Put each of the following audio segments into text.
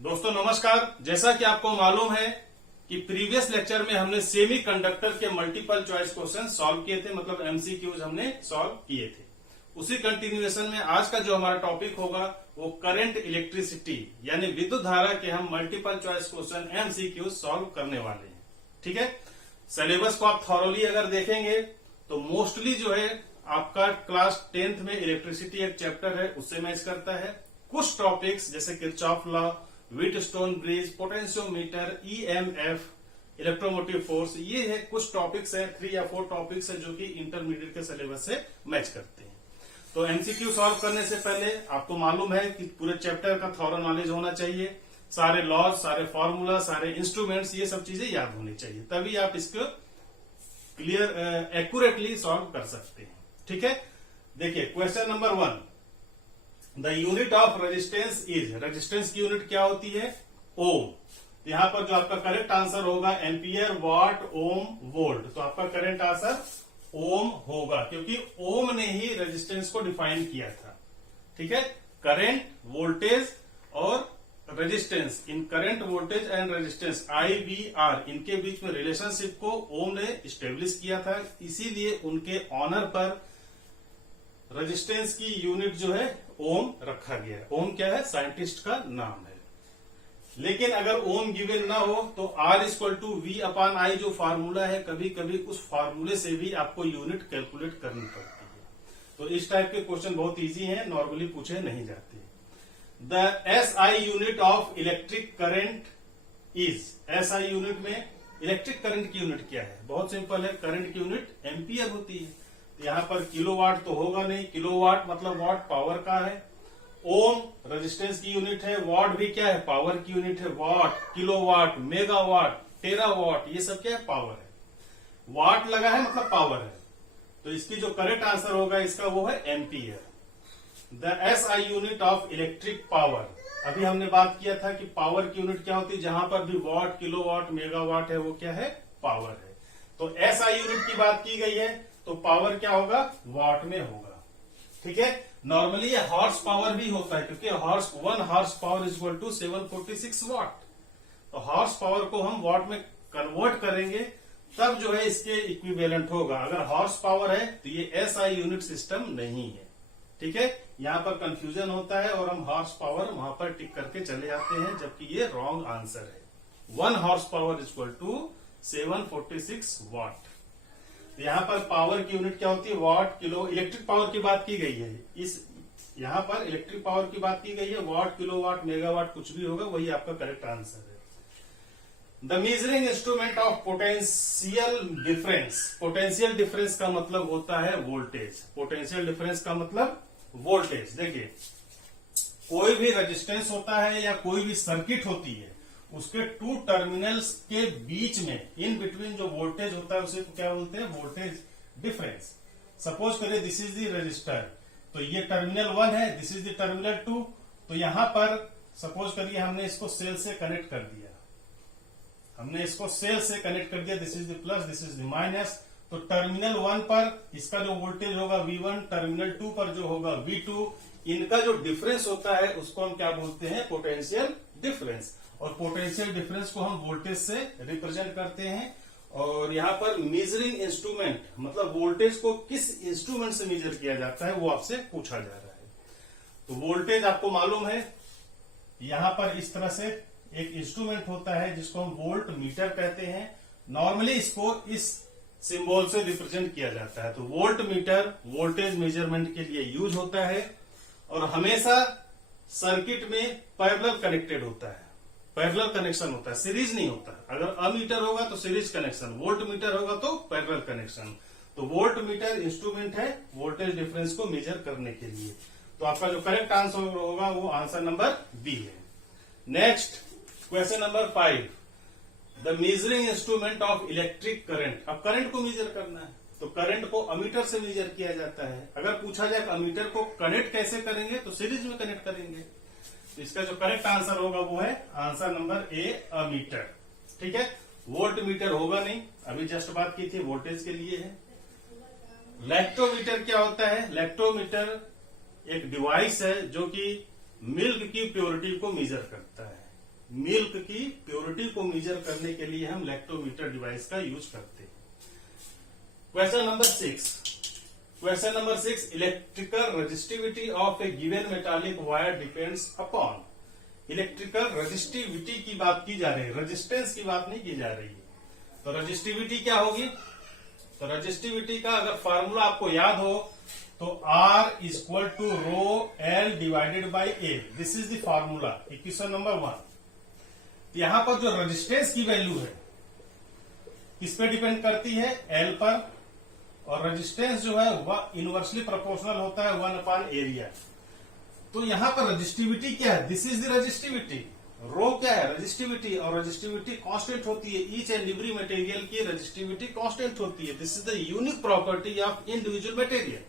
दोस्तों नमस्कार। जैसा कि आपको मालूम है कि प्रीवियस लेक्चर में हमने सेमी कंडक्टर के मल्टीपल चॉइस क्वेश्चन सॉल्व किए थे, मतलब एमसीक्यूज हमने सॉल्व किए थे। उसी कंटिन्यूएशन में आज का जो हमारा टॉपिक होगा वो करंट इलेक्ट्रिसिटी यानी विद्युत धारा के हम multiple choice question MCQs solve करने वाले हैं। ठीक है, सिलेबस को आप थॉरोली अगर देखेंगे तो मोस्टली जो है आपका क्लास 10th में इलेक्ट्रिसिटी एक चैप्टर है, उससे मैच करता है। कुछ टॉपिक्स जैसे Kirchhoff law, Wheatstone bridge, potentiometer, EMF, electromotive force, ये है कुछ टॉपिक्स है, 3 या 4 टॉपिक्स है जो कि इंटरमीडिएट के सिलेबस से मैच करते हैं। तो एमसीक्यू सॉल्व करने से पहले आपको मालूम है कि पूरे चैप्टर का थॉरो नॉलेज होना चाहिए, सारे लॉज, सारे फॉर्मूला, सारे इंस्ट्रूमेंट्स, ये सब चीजें याद होनी चाहिए, तभी आप इसको क्लियर एक्यूरेटली सॉल्व कर सकते हैं। ठीक है, देखिए question number 1, the unit of resistance is, resistance की यूनिट क्या होती है? ओम। यहां पर जो आपका करेक्ट आंसर होगा एम्पियर, वॉट, ओम, वोल्ट, तो आपका करेक्ट आंसर ओम होगा क्योंकि ओम ने ही रेजिस्टेंस को डिफाइन किया था। ठीक है, करंट, वोल्टेज और resistance, in current, voltage and resistance IVR, इनके बीच में रिलेशनशिप को ओम ने स्टेब्लिश किया था, इसीलिए उनके ऑनर पर रेजिस्टेंस की यूनिट जो है ओम रखा गया है। ओम क्या है? साइंटिस्ट का नाम है। लेकिन अगर ओम गिवन ना हो तो R=V/I जो फार्मूला है, कभी कभी उस फार्मूले से भी आपको यूनिट कैलकुलेट करनी पड़ती है। तो इस टाइप के क्वेश्चन बहुत इजी हैं, नॉर्मली पूछे नहीं जाते। The SI unit of electric current is, SI unit में इलेक्ट्रिक करंट की यूनिट क्या है? बहुत सिंपल है, करंट की यूनिट एम्पियर होती है। यहां पर किलोवाट तो होगा नहीं, किलोवाट मतलब वॉट, पावर का है। ओम रेजिस्टेंस की यूनिट है, वॉट भी क्या है? पावर की यूनिट है। वॉट, किलोवाट, मेगावाट, टेरावाट, ये सब क्या है? पावर है। वाट लगा है मतलब पावर है, तो इसकी जो करेक्ट आंसर होगा इसका वो है ampere. The SI unit of electric power, अभी हमने बात किया था कि पावर की यूनिट क्या होती है, जहां पर भी वॉट, किलोवाट, मेगावाट है वो क्या है? पावर है। तो SI यूनिट की बात की गई है तो पावर क्या होगा? वॉट में होगा। ठीक है, नॉर्मली ये हॉर्स पावर भी होता है क्योंकि 1 horse power is equal to 746 watt. तो हॉर्स पावर को हम वॉट में कन्वर्ट करेंगे तब जो है इसके इक्विवेलेंट होगा। अगर हॉर्स पावर है तो ये SI यूनिट सिस्टम नहीं है। ठीक है, यहां पर कंफ्यूजन होता है और हम हॉर्स पावर वहां पर टिक करके चले जाते हैं, जबकि ये रॉन्ग आंसर है। 1 horse power is equal to 746 watt. यहां पर पावर की यूनिट क्या होती है? वॉट, किलो, इलेक्ट्रिक पावर की बात की गई है। इस यहां पर इलेक्ट्रिक पावर की बात की गई है, वॉट, किलोवाट, मेगावाट कुछ भी होगा, वही आपका करेक्ट आंसर है। The measuring instrument of potential difference, potential difference का मतलब होता है वोल्टेज। पोटेंशियल डिफरेंस का मतलब वोल्टेज। देखिए, कोई भी रेजिस्टेंस होता है या कोई भी सर्किट होती है, उसके 2 टर्मिनल्स के बीच में इन बिटवीन जो वोल्टेज होता है उसे क्या बोलते हैं? Voltage difference. सपोज करिए दिस इज द रजिस्टर, तो ये टर्मिनल 1 है, दिस इज द टर्मिनल 2। तो यहां पर सपोज करिए हमने इसको सेल से कनेक्ट कर दिया, हमने इसको सेल से कनेक्ट कर दिया, this is the plus, this is the minus. तो टर्मिनल 1 पर इसका जो वोल्टेज होगा V1, टर्मिनल 2 पर जो होगा V2, इनका जो डिफरेंस होता है उसको हम क्या बोलते हैं? Potential difference. और पोटेंशियल डिफरेंस को हम वोल्टेज से रिप्रेजेंट करते हैं। और यहां पर मेजरिंग इंस्ट्रूमेंट मतलब वोल्टेज को किस इंस्ट्रूमेंट से मेजर किया जाता है वो आपसे पूछा जा रहा है। तो वोल्टेज आपको मालूम है, यहां पर इस तरह से एक इंस्ट्रूमेंट होता है जिसको हम वोल्ट मीटर कहते हैं। नॉर्मली इसको इस सिंबल से रिप्रेजेंट किया जाता है। तो वोल्ट मीटर वोल्टेज मेजरमेंट के लिए यूज होता है और हमेशा सर्किट में पैरेलल कनेक्टेड होता है, पैरेलल कनेक्शन होता है, सीरीज नहीं होता। अगर अमीटर होगा तो सीरीज कनेक्शन, वोल्ट मीटर होगा तो पैरेलल कनेक्शन। तो वोल्ट मीटर इंस्ट्रूमेंट है वोल्टेज डिफरेंस को मेजर करने के लिए। तो आपका जो करेक्ट आंसर होगा वो आंसर नंबर बी है। Next question number 5, the measuring instrument of electric current. अब करंट को मेजर करना है तो करंट को अमीटर से मेजर किया जाता है। अगर पूछा जाए अमीटर को कनेक्ट कैसे करेंगे तो सीरीज में कनेक्ट करेंगे। तो इसका जो करेक्ट आंसर होगा वो है आंसर नंबर ए, अमीटर। ठीक है, वोल्ट मीटर होगा नहीं, अभी जस्ट बात की थी वोल्टेज के लिए है। लैक्टोमीटर क्या होता है? लैक्टोमीटर एक डिवाइस है जो कि मिल्क की प्योरिटी को मेजर करता है। मिल्क की प्योरिटी को मेजर करने के लिए हम लैक्टोमीटर डिवाइस का यूज करते हैं। Question number 6 electrical resistivity of A given metallic wire depends upon. Electrical resistivity की बात की जा रही है, रेजिस्टेंस की बात नहीं की जा रही है। तो रेजिस्टिविटी क्या होगी? तो रेजिस्टिविटी का अगर फॉर्मूला आपको याद हो तो R equal to rho L divided by A। This is the formula equation number 1। यहां पर जो रेजिस्टेंस की वैल्यू है किस पे डिपेंड करती है? L पर। और रेजिस्टेंस जो है वह इनवर्सली प्रोपोर्शनल होता है 1 एरिया। तो यहां पर रेजिस्टिविटी क्या है? This is the resistivity. Rho क्या है? रेजिस्टिविटी। और रेजिस्टिविटी कांस्टेंट होती है, ईच एंड एवरी मटेरियल की रेजिस्टिविटी कांस्टेंट होती है। This is the unique property of individual material.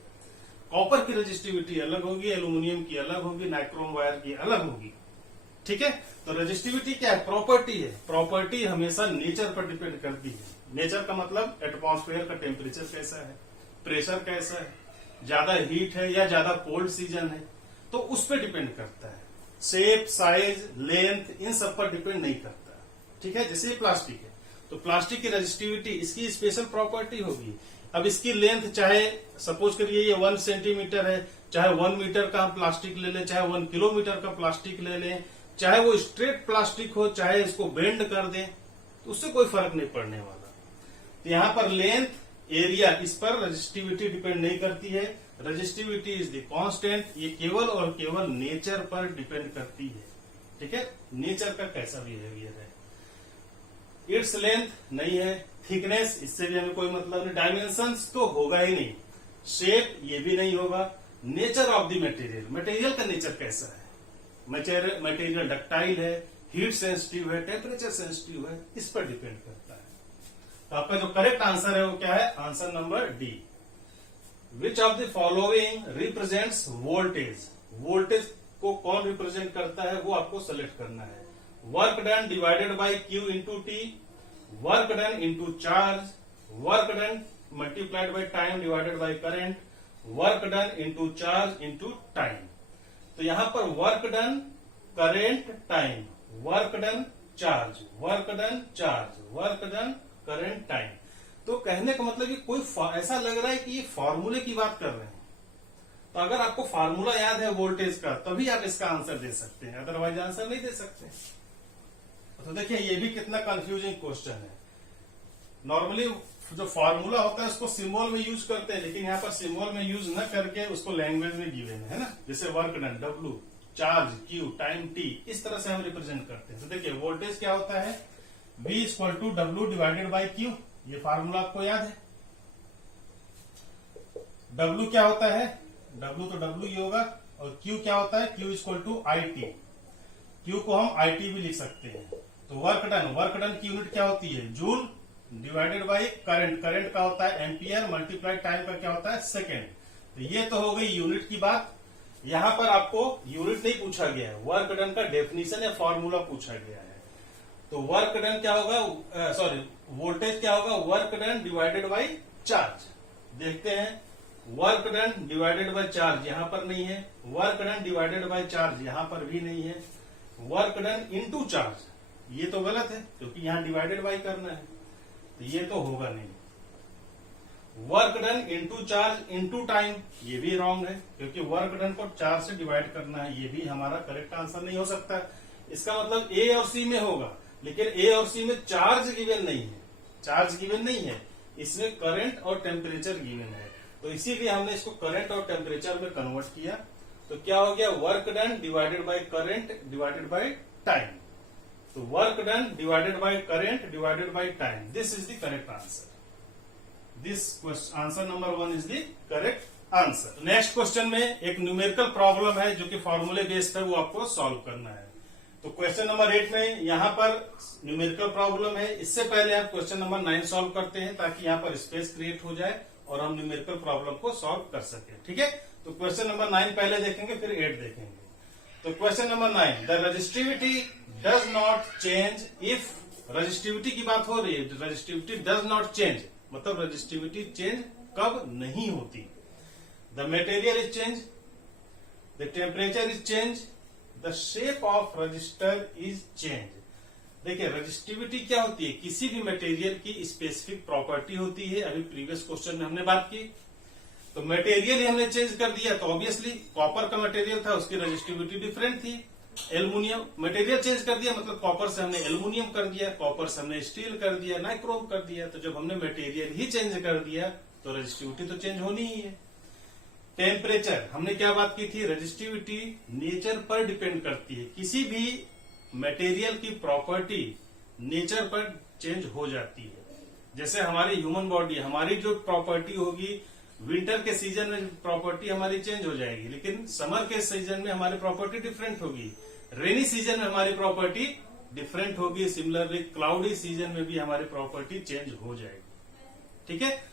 Copper की रेजिस्टिविटी अलग होगी, एल्यूमिनियम की अलग होगी, नाइक्रोम वायर की अलग होगी। ठीक है, तो रेजिस्टिविटी क्या है? प्रॉपर्टी है। प्रॉपर्टी हमेशा नेचर पर डिपेंड करती है। नेचर का मतलब एटमॉस्फेयर का टेम्परेचर कैसा है, प्रेशर कैसा है, ज्यादा हीट है या ज्यादा कोल्ड सीजन है, तो उस पर डिपेंड करता है। शेप, साइज, लेंथ इन सब पर डिपेंड नहीं करता। ठीक है, जैसे प्लास्टिक है तो प्लास्टिक की रेजिस्टिविटी इसकी स्पेशल प्रॉपर्टी होगी। अब इसकी लेंथ चाहे सपोज करिए ये 1 सेंटीमीटर है, चाहे 1 मीटर का हम प्लास्टिक ले लें, चाहे 1 किलोमीटर का प्लास्टिक ले लें, चाहे वो स्ट्रेट प्लास्टिक हो, चाहे इसको बेंड कर दें, तो उससे कोई फर्क नहीं पड़ने वाला। तो यहां पर लेंथ, एरिया, इस पर रेजिस्टिविटी डिपेंड नहीं करती है। Resistivity is the constant. ये केवल और केवल नेचर पर डिपेंड करती है। ठीक है, नेचर का कैसा बिहेवियर है। इट्स लेंथ नहीं है, थिकनेस इससे भी हमें कोई मतलब नहीं, डायमेंशंस तो होगा ही नहीं, शेप ये भी नहीं होगा। Nature of the material, material का नेचर कैसा है? मटेरियल डक्टाइल है, हीट सेंसिटिव है, टेम्परेचर सेंसिटिव है, इस पर डिपेंड करता है। तो आपका जो करेक्ट आंसर है वो क्या है? Answer number D. Which of the following represents voltage? Voltage को कौन रिप्रेजेंट करता है वो आपको सेलेक्ट करना है। Work done divided by Q into T, work done into charge, work done multiplied by time divided by current, work done into charge into time. तो यहां पर work done, current, time, work done, charge, work done, charge, work done, current, time. तो कहने का मतलब कि कोई ऐसा लग रहा है कि ये फॉर्मूले की बात कर रहे हैं। तो अगर आपको फार्मूला याद है वोल्टेज का तभी आप इसका आंसर दे सकते हैं, अदरवाइज आंसर नहीं दे सकते। तो देखिए ये भी कितना कंफ्यूजिंग क्वेश्चन है। नॉर्मली जो फार्मूला होता है उसको सिंबल में यूज करते हैं, लेकिन यहाँ पर सिंबल में यूज न करके उसको लैंग्वेज में गिवन है ना। जैसे work done W, charge Q, time T, इस तरह से हम रिप्रेजेंट करते हैं। तो देखिए वोल्टेज क्या होता है? V equal to W divided by Q। ये फार्मूला आपको याद है। W क्या होता है? W तो W ही होगा। और Q क्या होता है? Q equal to IT। Q को हम IT भी लिख सकते हैं। तो वर्क डन की यूनिट क्या होती है? Joule divided by current. Current का होता है एम्पियर, मल्टीप्लाइड टाइम का क्या होता है? सेकेंड। तो ये तो हो गई यूनिट की बात। यहां पर आपको यूनिट नहीं पूछा गया है, वर्क डन का डेफिनेशन या फॉर्मूला पूछा गया है। तो वर्क डन क्या होगा? सॉरी, वोल्टेज क्या होगा? Work done divided by charge. देखते हैं, work done divided by charge यहां पर नहीं है, work done divided by charge यहां पर भी नहीं है, वर्क डन इंटू चार्ज ये तो गलत है क्योंकि यहां डिवाइडेड बाई करना है, तो ये तो होगा नहीं। Work done into charge into time ये भी रॉन्ग है क्योंकि वर्क डन को चार्ज से डिवाइड करना है, ये भी हमारा करेक्ट आंसर नहीं हो सकता। इसका मतलब ए और सी में होगा, लेकिन ए और सी में चार्ज गिवन नहीं है, चार्ज गिवन नहीं है, इसमें करंट और टेम्परेचर गिवन है। तो इसीलिए हमने इसको करंट और टेम्परेचर में कन्वर्ट किया। तो क्या हो गया? Work done divided by current divided by time. तो work done divided by current divided by time, this is the correct answer. This answer number 1 is the correct answer. Next question में एक numerical problem है जो कि फॉर्मूले based है, वो आपको सॉल्व करना है। तो क्वेश्चन नंबर 8 में यहां पर न्यूमेरिकल प्रॉब्लम है। इससे पहले हम क्वेश्चन नंबर 9 सॉल्व करते हैं ताकि यहां पर स्पेस क्रिएट हो जाए और हम न्यूमेरिकल प्रॉब्लम को सॉल्व कर सके। ठीक है, तो क्वेश्चन नंबर 9 पहले देखेंगे फिर 8 देखेंगे। तो question number 9, the resistivity does not change if, resistivity की बात हो रही है, रजिस्टिविटी डज नॉट चेंज मतलब रजिस्टिविटी चेंज कब नहीं होती? The material is change, the temperature is change, the shape of register is change. देखिए रजिस्टिविटी क्या होती है, किसी भी मटेरियल की स्पेसिफिक प्रॉपर्टी होती है। अभी प्रीवियस क्वेश्चन में हमने बात की, तो मटेरियल ही हमने चेंज कर दिया, तो ऑब्वियसली कॉपर का मटेरियल था उसकी रजिस्टिविटी डिफरेंट थी। एल्युमिनियम मटेरियल चेंज कर दिया, मतलब कॉपर से हमने एल्युमिनियम कर दिया, कॉपर से हमने स्टील कर दिया, नाइक्रोम कर दिया। तो जब हमने मटेरियल ही चेंज कर दिया तो रजिस्टिविटी तो चेंज होनी ही है। टेम्परेचर, हमने क्या बात की थी, रजिस्टिविटी नेचर पर डिपेंड करती है। किसी भी मटेरियल की प्रॉपर्टी नेचर पर चेंज हो जाती है। जैसे हमारी ह्यूमन बॉडी, हमारी जो प्रॉपर्टी होगी, विंटर के सीजन में प्रॉपर्टी हमारी चेंज हो जाएगी, लेकिन समर के सीजन में हमारी प्रॉपर्टी डिफरेंट होगी। रेनी सीजन में हमारी प्रॉपर्टी डिफरेंट होगी। सिमिलरली क्लाउडी सीजन में भी हमारी प्रॉपर्टी चेंज हो जाएगी। ठीक है,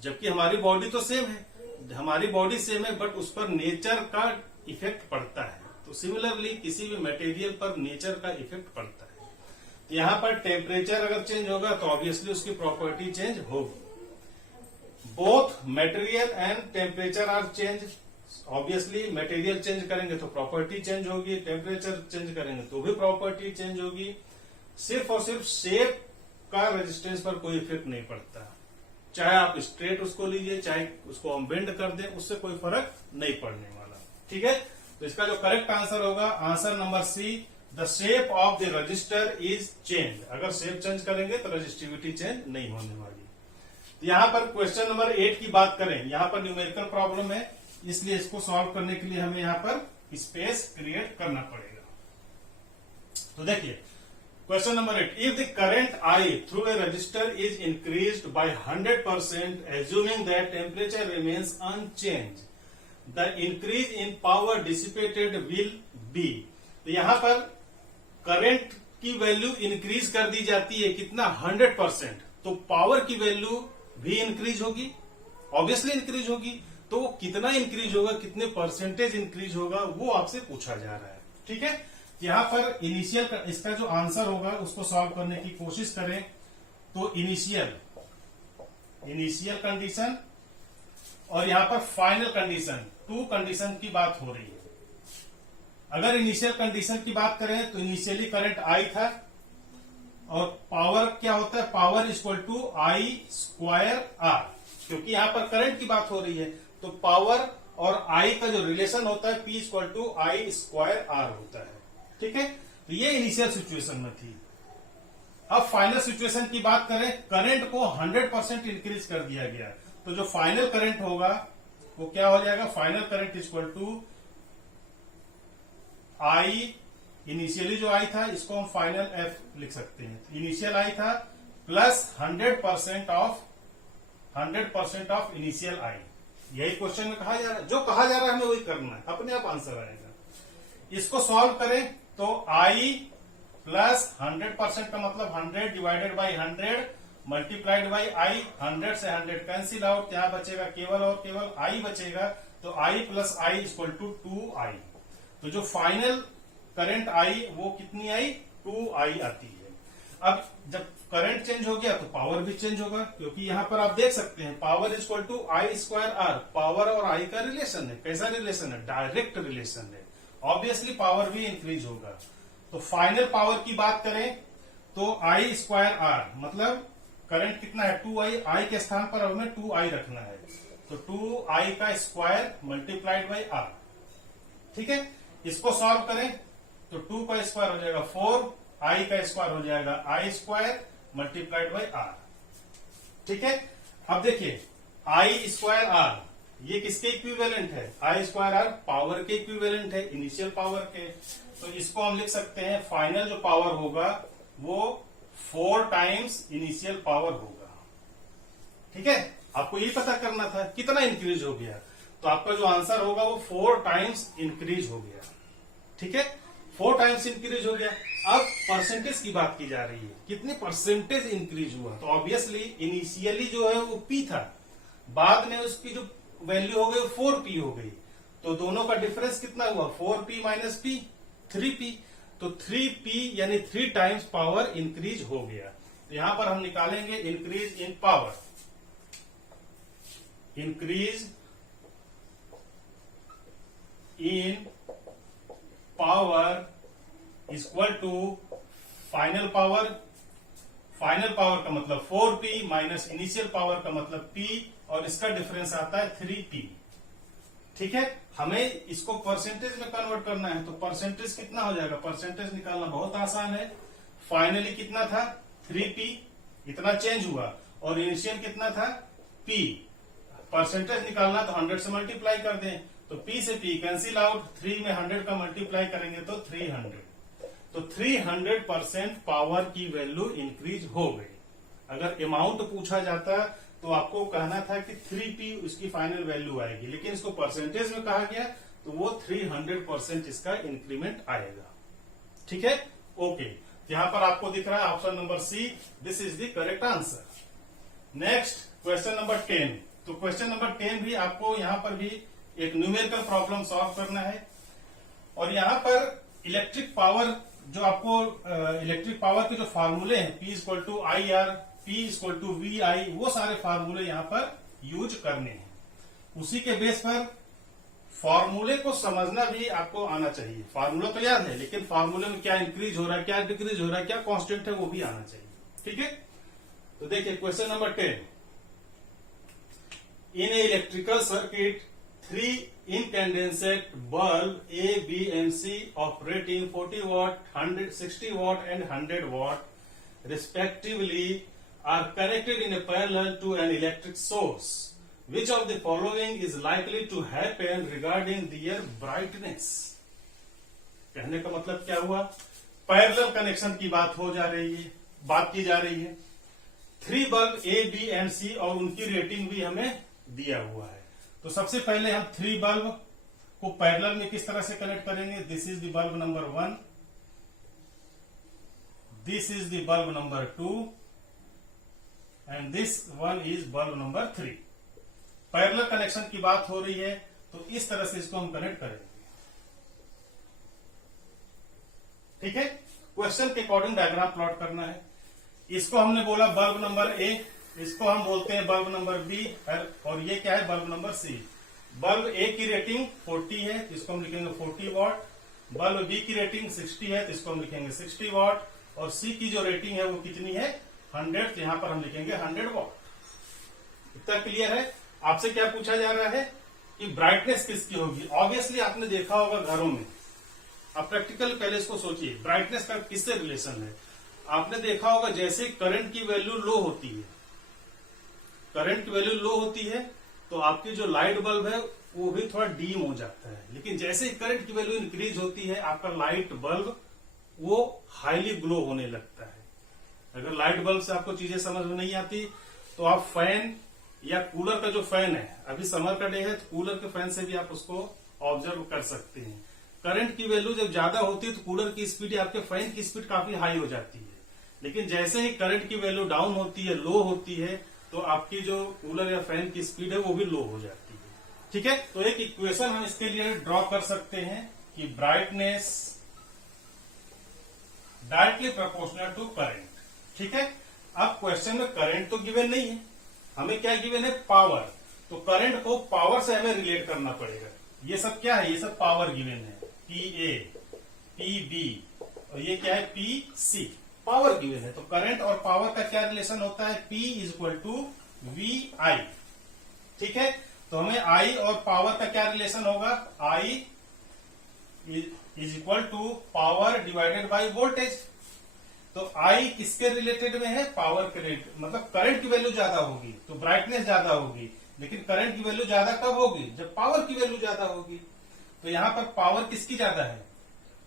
जबकि हमारी बॉडी तो सेम है, हमारी बॉडी सेम है, बट उस पर नेचर का इफेक्ट पड़ता है। तो सिमिलरली किसी भी मटेरियल पर नेचर का इफेक्ट पड़ता है। तो यहां पर टेम्परेचर अगर चेंज होगा तो ऑब्वियसली उसकी प्रॉपर्टी चेंज होगी। Both material and temperature are change. Obviously material change करेंगे तो प्रॉपर्टी चेंज होगी, टेम्परेचर चेंज करेंगे तो भी प्रॉपर्टी चेंज होगी। सिर्फ और सिर्फ शेप का रेजिस्टेंस पर कोई इफेक्ट नहीं पड़ता। चाहे आप स्ट्रेट उसको लीजिए, चाहे उसको हम बेंड कर दें, उससे कोई फर्क नहीं पड़ने वाला। ठीक है, तो इसका जो करेक्ट आंसर होगा, answer number C, the shape of the resistor is change. अगर शेप चेंज करेंगे तो रजिस्टिविटी चेंज नहीं होने वाली। तो यहां पर क्वेश्चन नंबर 8 की बात करें, यहां पर न्यूमेरिकल प्रॉब्लम है, इसलिए इसको सॉल्व करने के लिए हमें यहां पर स्पेस क्रिएट करना पड़ेगा। तो देखिए question number 8, if the current I through a resistor is increased by 100%, assuming that temperature remains unchanged, the increase in power dissipated will be. तो यहां पर करंट की वैल्यू इंक्रीज कर दी जाती है, कितना, 100%, तो पावर की वैल्यू भी इंक्रीज होगी, ऑब्वियसली इंक्रीज होगी। तो वो कितना इंक्रीज होगा, कितने परसेंटेज इंक्रीज होगा, वो आपसे पूछा जा रहा है। ठीक है, यहां पर इनिशियल इसका जो आंसर होगा उसको सॉल्व करने की कोशिश करें। तो इनिशियल कंडीशन और यहां पर फाइनल कंडीशन, 2 कंडीशन की बात हो रही है। अगर इनिशियल कंडीशन की बात करें तो इनिशियली करंट I था, और पावर क्या होता है, पावर इक्वल टू I²R, क्योंकि यहां पर करंट की बात हो रही है। तो पावर और I का जो रिलेशन होता है, P इक्वल टू I²R होता है। ठीक है, तो ये इनिशियल सिचुएशन में थी। अब फाइनल सिचुएशन की बात करें, करंट को 100% इंक्रीज कर दिया गया, तो जो फाइनल करंट होगा वो क्या हो जाएगा, final current equal to I, initially जो I था इसको हम फाइनल F लिख सकते हैं। तो इनिशियल I था प्लस 100% ऑफ इनिशियल I। यही क्वेश्चन में कहा जा रहा है, जो कहा जा रहा है हमें वही करना है, अपने आप आंसर आएगा। इसको सॉल्व करें तो I प्लस 100% का मतलब 100 divided by 100 multiplied by I, 100 से 100 कैंसिल आउट, यहाँ बचेगा केवल और केवल I बचेगा। तो I plus I equal to 2I। तो जो फाइनल करंट I वो कितनी आई, 2I आती है। अब जब करंट चेंज हो गया तो पावर भी चेंज होगा, क्योंकि यहां पर आप देख सकते हैं power equal to I²R, power और I का रिलेशन है। कैसा रिलेशन है, डायरेक्ट रिलेशन है। ऑब्वियसली पावर भी इंक्रीज होगा। तो फाइनल पावर की बात करें तो I²R मतलब करंट कितना है, 2I, I के स्थान पर हमें 2I रखना है, तो 2I का स्क्वायर मल्टीप्लाइड बाई R। ठीक है, इसको सॉल्व करें तो 2 का स्क्वायर हो जाएगा 4, I का स्क्वायर हो जाएगा I² मल्टीप्लाइड बाई R। ठीक है, अब देखिए I²R ये किसके इक्विवेलेंट है, I²R पावर के इक्विवेलेंट है, इनिशियल पावर के। तो इसको हम लिख सकते हैं फाइनल जो पावर होगा वो 4 टाइम्स इनिशियल पावर होगा। ठीक है, आपको ये पता करना था कितना इंक्रीज हो गया, तो आपका जो आंसर होगा वो 4 टाइम्स इंक्रीज हो गया। ठीक है, 4 टाइम्स इंक्रीज हो गया। अब परसेंटेज की बात की जा रही है, कितने परसेंटेज इंक्रीज हुआ, तो ऑब्वियसली इनिशियली जो है वो P था, बाद में उसकी जो वैल्यू हो गई 4P हो गई, तो दोनों का डिफरेंस कितना हुआ, 4P माइनस P, 3P। तो 3P यानी 3 टाइम्स पावर इंक्रीज हो गया। तो यहां पर हम निकालेंगे increase in power, increase in power equal to final power. Final power का मतलब 4p माइनस इनिशियल पावर का मतलब p, और इसका डिफरेंस आता है 3p। ठीक है, हमें इसको परसेंटेज में कन्वर्ट करना है, तो परसेंटेज कितना हो जाएगा, परसेंटेज निकालना बहुत आसान है। फाइनली कितना था 3p, इतना चेंज हुआ, और इनिशियल कितना था p। परसेंटेज निकालना तो 100 से मल्टीप्लाई कर दें, तो p से p कैंसिल आउट, 3 में 100 का मल्टीप्लाई करेंगे तो 300, तो 300% पावर की वैल्यू इंक्रीज हो गई। अगर अमाउंट पूछा जाता तो आपको कहना था कि 3p उसकी फाइनल वैल्यू आएगी, लेकिन इसको परसेंटेज में कहा गया तो वो 300% इसका इंक्रीमेंट आएगा। ठीक है, ओके। यहां पर आपको दिख रहा है option number C, this is the correct answer. Next question number 10। तो क्वेश्चन नंबर 10 भी आपको यहां पर भी एक न्यूमेरिकल प्रॉब्लम सॉल्व करना है, और यहां पर इलेक्ट्रिक पावर जो आपको इलेक्ट्रिक पावर के जो फार्मूले हैं P equal to I R, P equal to V I, वो सारे फार्मूले यहां पर यूज करने हैं। उसी के बेस पर फार्मूले को समझना भी आपको आना चाहिए। फार्मूला तो याद है, लेकिन फार्मूले में क्या इंक्रीज हो रहा है, क्या डिक्रीज हो रहा है, क्या कांस्टेंट है, वो भी आना चाहिए। ठीक है, तो देखिए question number 10। In A electrical circuit 3 incandescent bulb A, B and C operating 40 watt, 160 watt and 100 watt respectively are connected in a parallel to an electric source. Which of the following is likely to happen regarding their brightness? कहने का मतलब क्या हुआ, parallel connection की बात की जा रही है। 3 bulb A, B and C और उनकी रेटिंग भी हमें दिया हुआ है। तो सबसे पहले हम 3 बल्ब को पैरेलल में किस तरह से कनेक्ट करेंगे। This is the bulb number 1, this is the bulb number 2 and this one is bulb number 3। Parallel connection की बात हो रही है, तो इस तरह से इसको हम कनेक्ट करेंगे। ठीक है, क्वेश्चन के अकॉर्डिंग डायग्राम प्लॉट करना है। इसको हमने बोला बल्ब नंबर ए, इसको हम बोलते हैं बल्ब नंबर बी, और ये क्या है बल्ब नंबर सी। बल्ब ए की रेटिंग 40 है, तो इसको हम लिखेंगे 40 वॉट। बल्ब बी की रेटिंग 60 है, तो इसको हम लिखेंगे 60 वॉट। और सी की जो रेटिंग है वो कितनी है 100, तो यहां पर हम लिखेंगे 100 वॉट। इतना क्लियर है। आपसे क्या पूछा जा रहा है कि ब्राइटनेस किसकी होगी। ऑब्वियसली आपने देखा होगा घरों में, आप प्रैक्टिकल पहले इसको सोचिए, ब्राइटनेस का किससे रिलेशन है। आपने देखा होगा जैसे करंट की वैल्यू लो होती है, करंट की वैल्यू लो होती है तो आपकी जो लाइट बल्ब है वो भी थोड़ा डीम हो जाता है, लेकिन जैसे ही करंट की वैल्यू इंक्रीज होती है आपका लाइट बल्ब वो हाईली ग्लो होने लगता है। अगर लाइट बल्ब से आपको चीजें समझ में नहीं आती तो आप फैन या कूलर का जो फैन है, अभी समर का डे है तो कूलर के फैन से भी आप उसको ऑब्जर्व कर सकते हैं। करंट की वैल्यू जब ज्यादा होती है तो कूलर की स्पीड या आपके फैन की स्पीड काफी हाई हो जाती है, लेकिन जैसे ही करंट की वैल्यू डाउन होती है, लो होती है, तो आपकी जो कूलर या फैन की स्पीड है वो भी लो हो जाती है। ठीक है, तो एक इक्वेशन हम इसके लिए ड्रॉ कर सकते हैं कि brightness directly proportional to current. ठीक है, अब क्वेश्चन में करंट तो गिवन नहीं है, हमें क्या गिवन है पावर, तो करंट को पावर से हमें रिलेट करना पड़ेगा। ये सब क्या है, ये सब पावर गिवन है, PA, PB और ये क्या है PC, पावर गिवन है। तो करंट और पावर का क्या रिलेशन होता है, P इक्वल टू VI। ठीक है, तो हमें I और पावर का क्या रिलेशन होगा, I is equal to power divided by voltage. तो I किसके रिलेटेड में है, पावर के रिलेटेड, मतलब करंट की वैल्यू ज्यादा होगी तो ब्राइटनेस ज्यादा होगी, लेकिन करंट की वैल्यू ज्यादा कब होगी, जब पावर की वैल्यू ज्यादा होगी। तो यहां पर पावर किसकी ज्यादा है।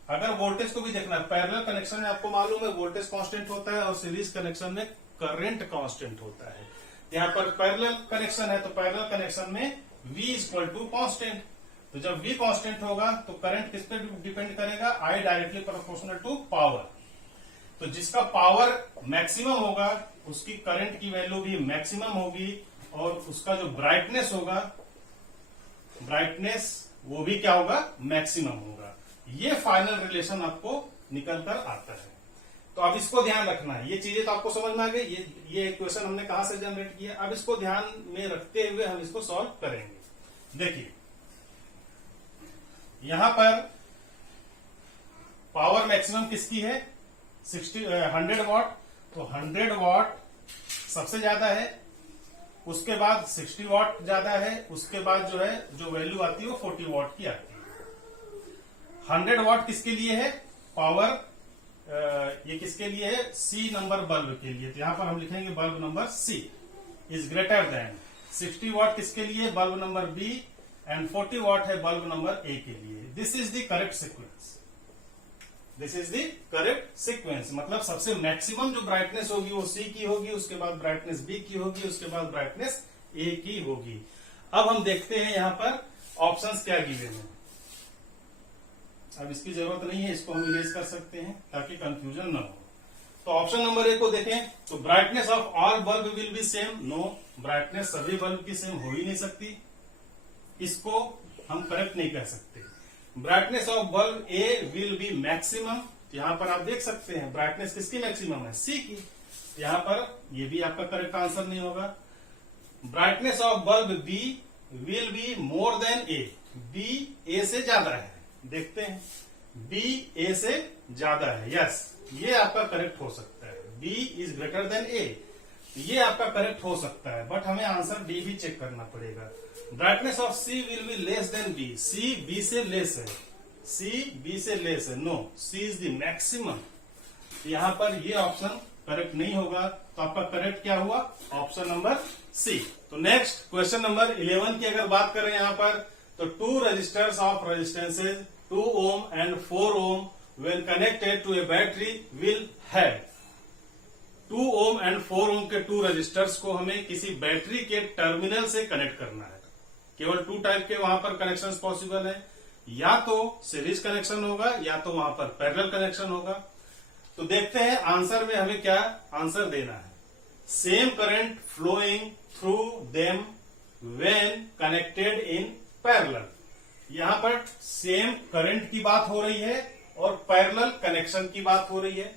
अगर वोल्टेज को भी देखना है, पैरेलल कनेक्शन में आपको मालूम है वोल्टेज कांस्टेंट होता है और सीरीज कनेक्शन में करंट कांस्टेंट होता है। यहाँ पर पैरेलल कनेक्शन है तो पैरेलल कनेक्शन में V इक्वल टू कांस्टेंट, तो जब V कांस्टेंट होगा तो करंट किस पे डिपेंड करेगा, I directly proportional to power. तो जिसका पावर मैक्सिमम होगा उसकी करंट की वैल्यू भी मैक्सिमम होगी और उसका जो ब्राइटनेस होगा, ब्राइटनेस वो भी क्या होगा, मैक्सिमम होगा। ये फाइनल रिलेशन आपको निकल कर आता है। तो अब इसको ध्यान रखना है, ये चीजें तो आपको समझ में आ गई। ये इक्वेशन हमने कहां से जनरेट किया, अब इसको ध्यान में रखते हुए हम इसको सॉल्व करेंगे। देखिए यहां पर पावर मैक्सिमम किसकी है 100 वॉट, तो 100 वॉट सबसे ज्यादा है, उसके बाद 60 वॉट ज्यादा है, उसके बाद जो है जो वैल्यू आती है वो 40 वॉट की आती है। 100 वॉट किसके लिए है पावर, ये किसके लिए है सी नंबर बल्ब के लिए, तो यहां पर हम लिखेंगे bulb number C is greater than. 60 watt किसके लिए bulb number B, and 40 watt है बल्ब नंबर ए के लिए। This is the correct sequence, this is the correct sequence. मतलब सबसे मैक्सिमम जो ब्राइटनेस होगी वो सी की होगी, उसके बाद ब्राइटनेस बी की होगी, उसके बाद ब्राइटनेस ए की होगी। अब हम देखते हैं यहां पर ऑप्शंस क्या गिवन है। अब इसकी जरूरत नहीं है, इसको हम इरेज कर सकते हैं ताकि कंफ्यूजन ना हो। तो ऑप्शन नंबर ए को देखें तो brightness of all bulb will be same, no, brightness सभी बल्ब की सेम हो ही नहीं सकती, इसको हम करेक्ट नहीं कह सकते। Brightness of bulb A will be maximum, यहां पर आप देख सकते हैं ब्राइटनेस किसकी मैक्सिमम है सी की, यहां पर ये भी आपका करेक्ट आंसर नहीं होगा। Brightness of bulb B will be more than A, B A से ज्यादा है, देखते हैं बी ए से ज्यादा है, यस ये आपका करेक्ट हो सकता है, बी इज ग्रेटर देन ए, ये आपका करेक्ट हो सकता है, बट हमें आंसर डी भी चेक करना पड़ेगा। Brightness of C will be less than B, C B से लेस है, सी बी से लेस है, no C is the maximum, यहां पर ये ऑप्शन करेक्ट नहीं होगा, तो आपका करेक्ट क्या हुआ ऑप्शन नंबर सी। तो नेक्स्ट क्वेश्चन नंबर 11 की अगर बात करें यहां पर, तो 2 resistors of resistances 2 ohm and 4 ohm when connected to a battery will have 2 ohm and 4 ohm के 2 resistors को हमें किसी बैटरी के टर्मिनल से कनेक्ट करना है। केवल 2 टाइप के वहां पर कनेक्शन पॉसिबल है, या तो सीरीज कनेक्शन होगा या तो वहां पर पैरेलल कनेक्शन होगा। तो देखते हैं आंसर में हमें क्या आंसर देना है। Same current flowing through them when connected in parallel, यहां पर सेम करंट की बात हो रही है और पैरेलल कनेक्शन की बात हो रही है।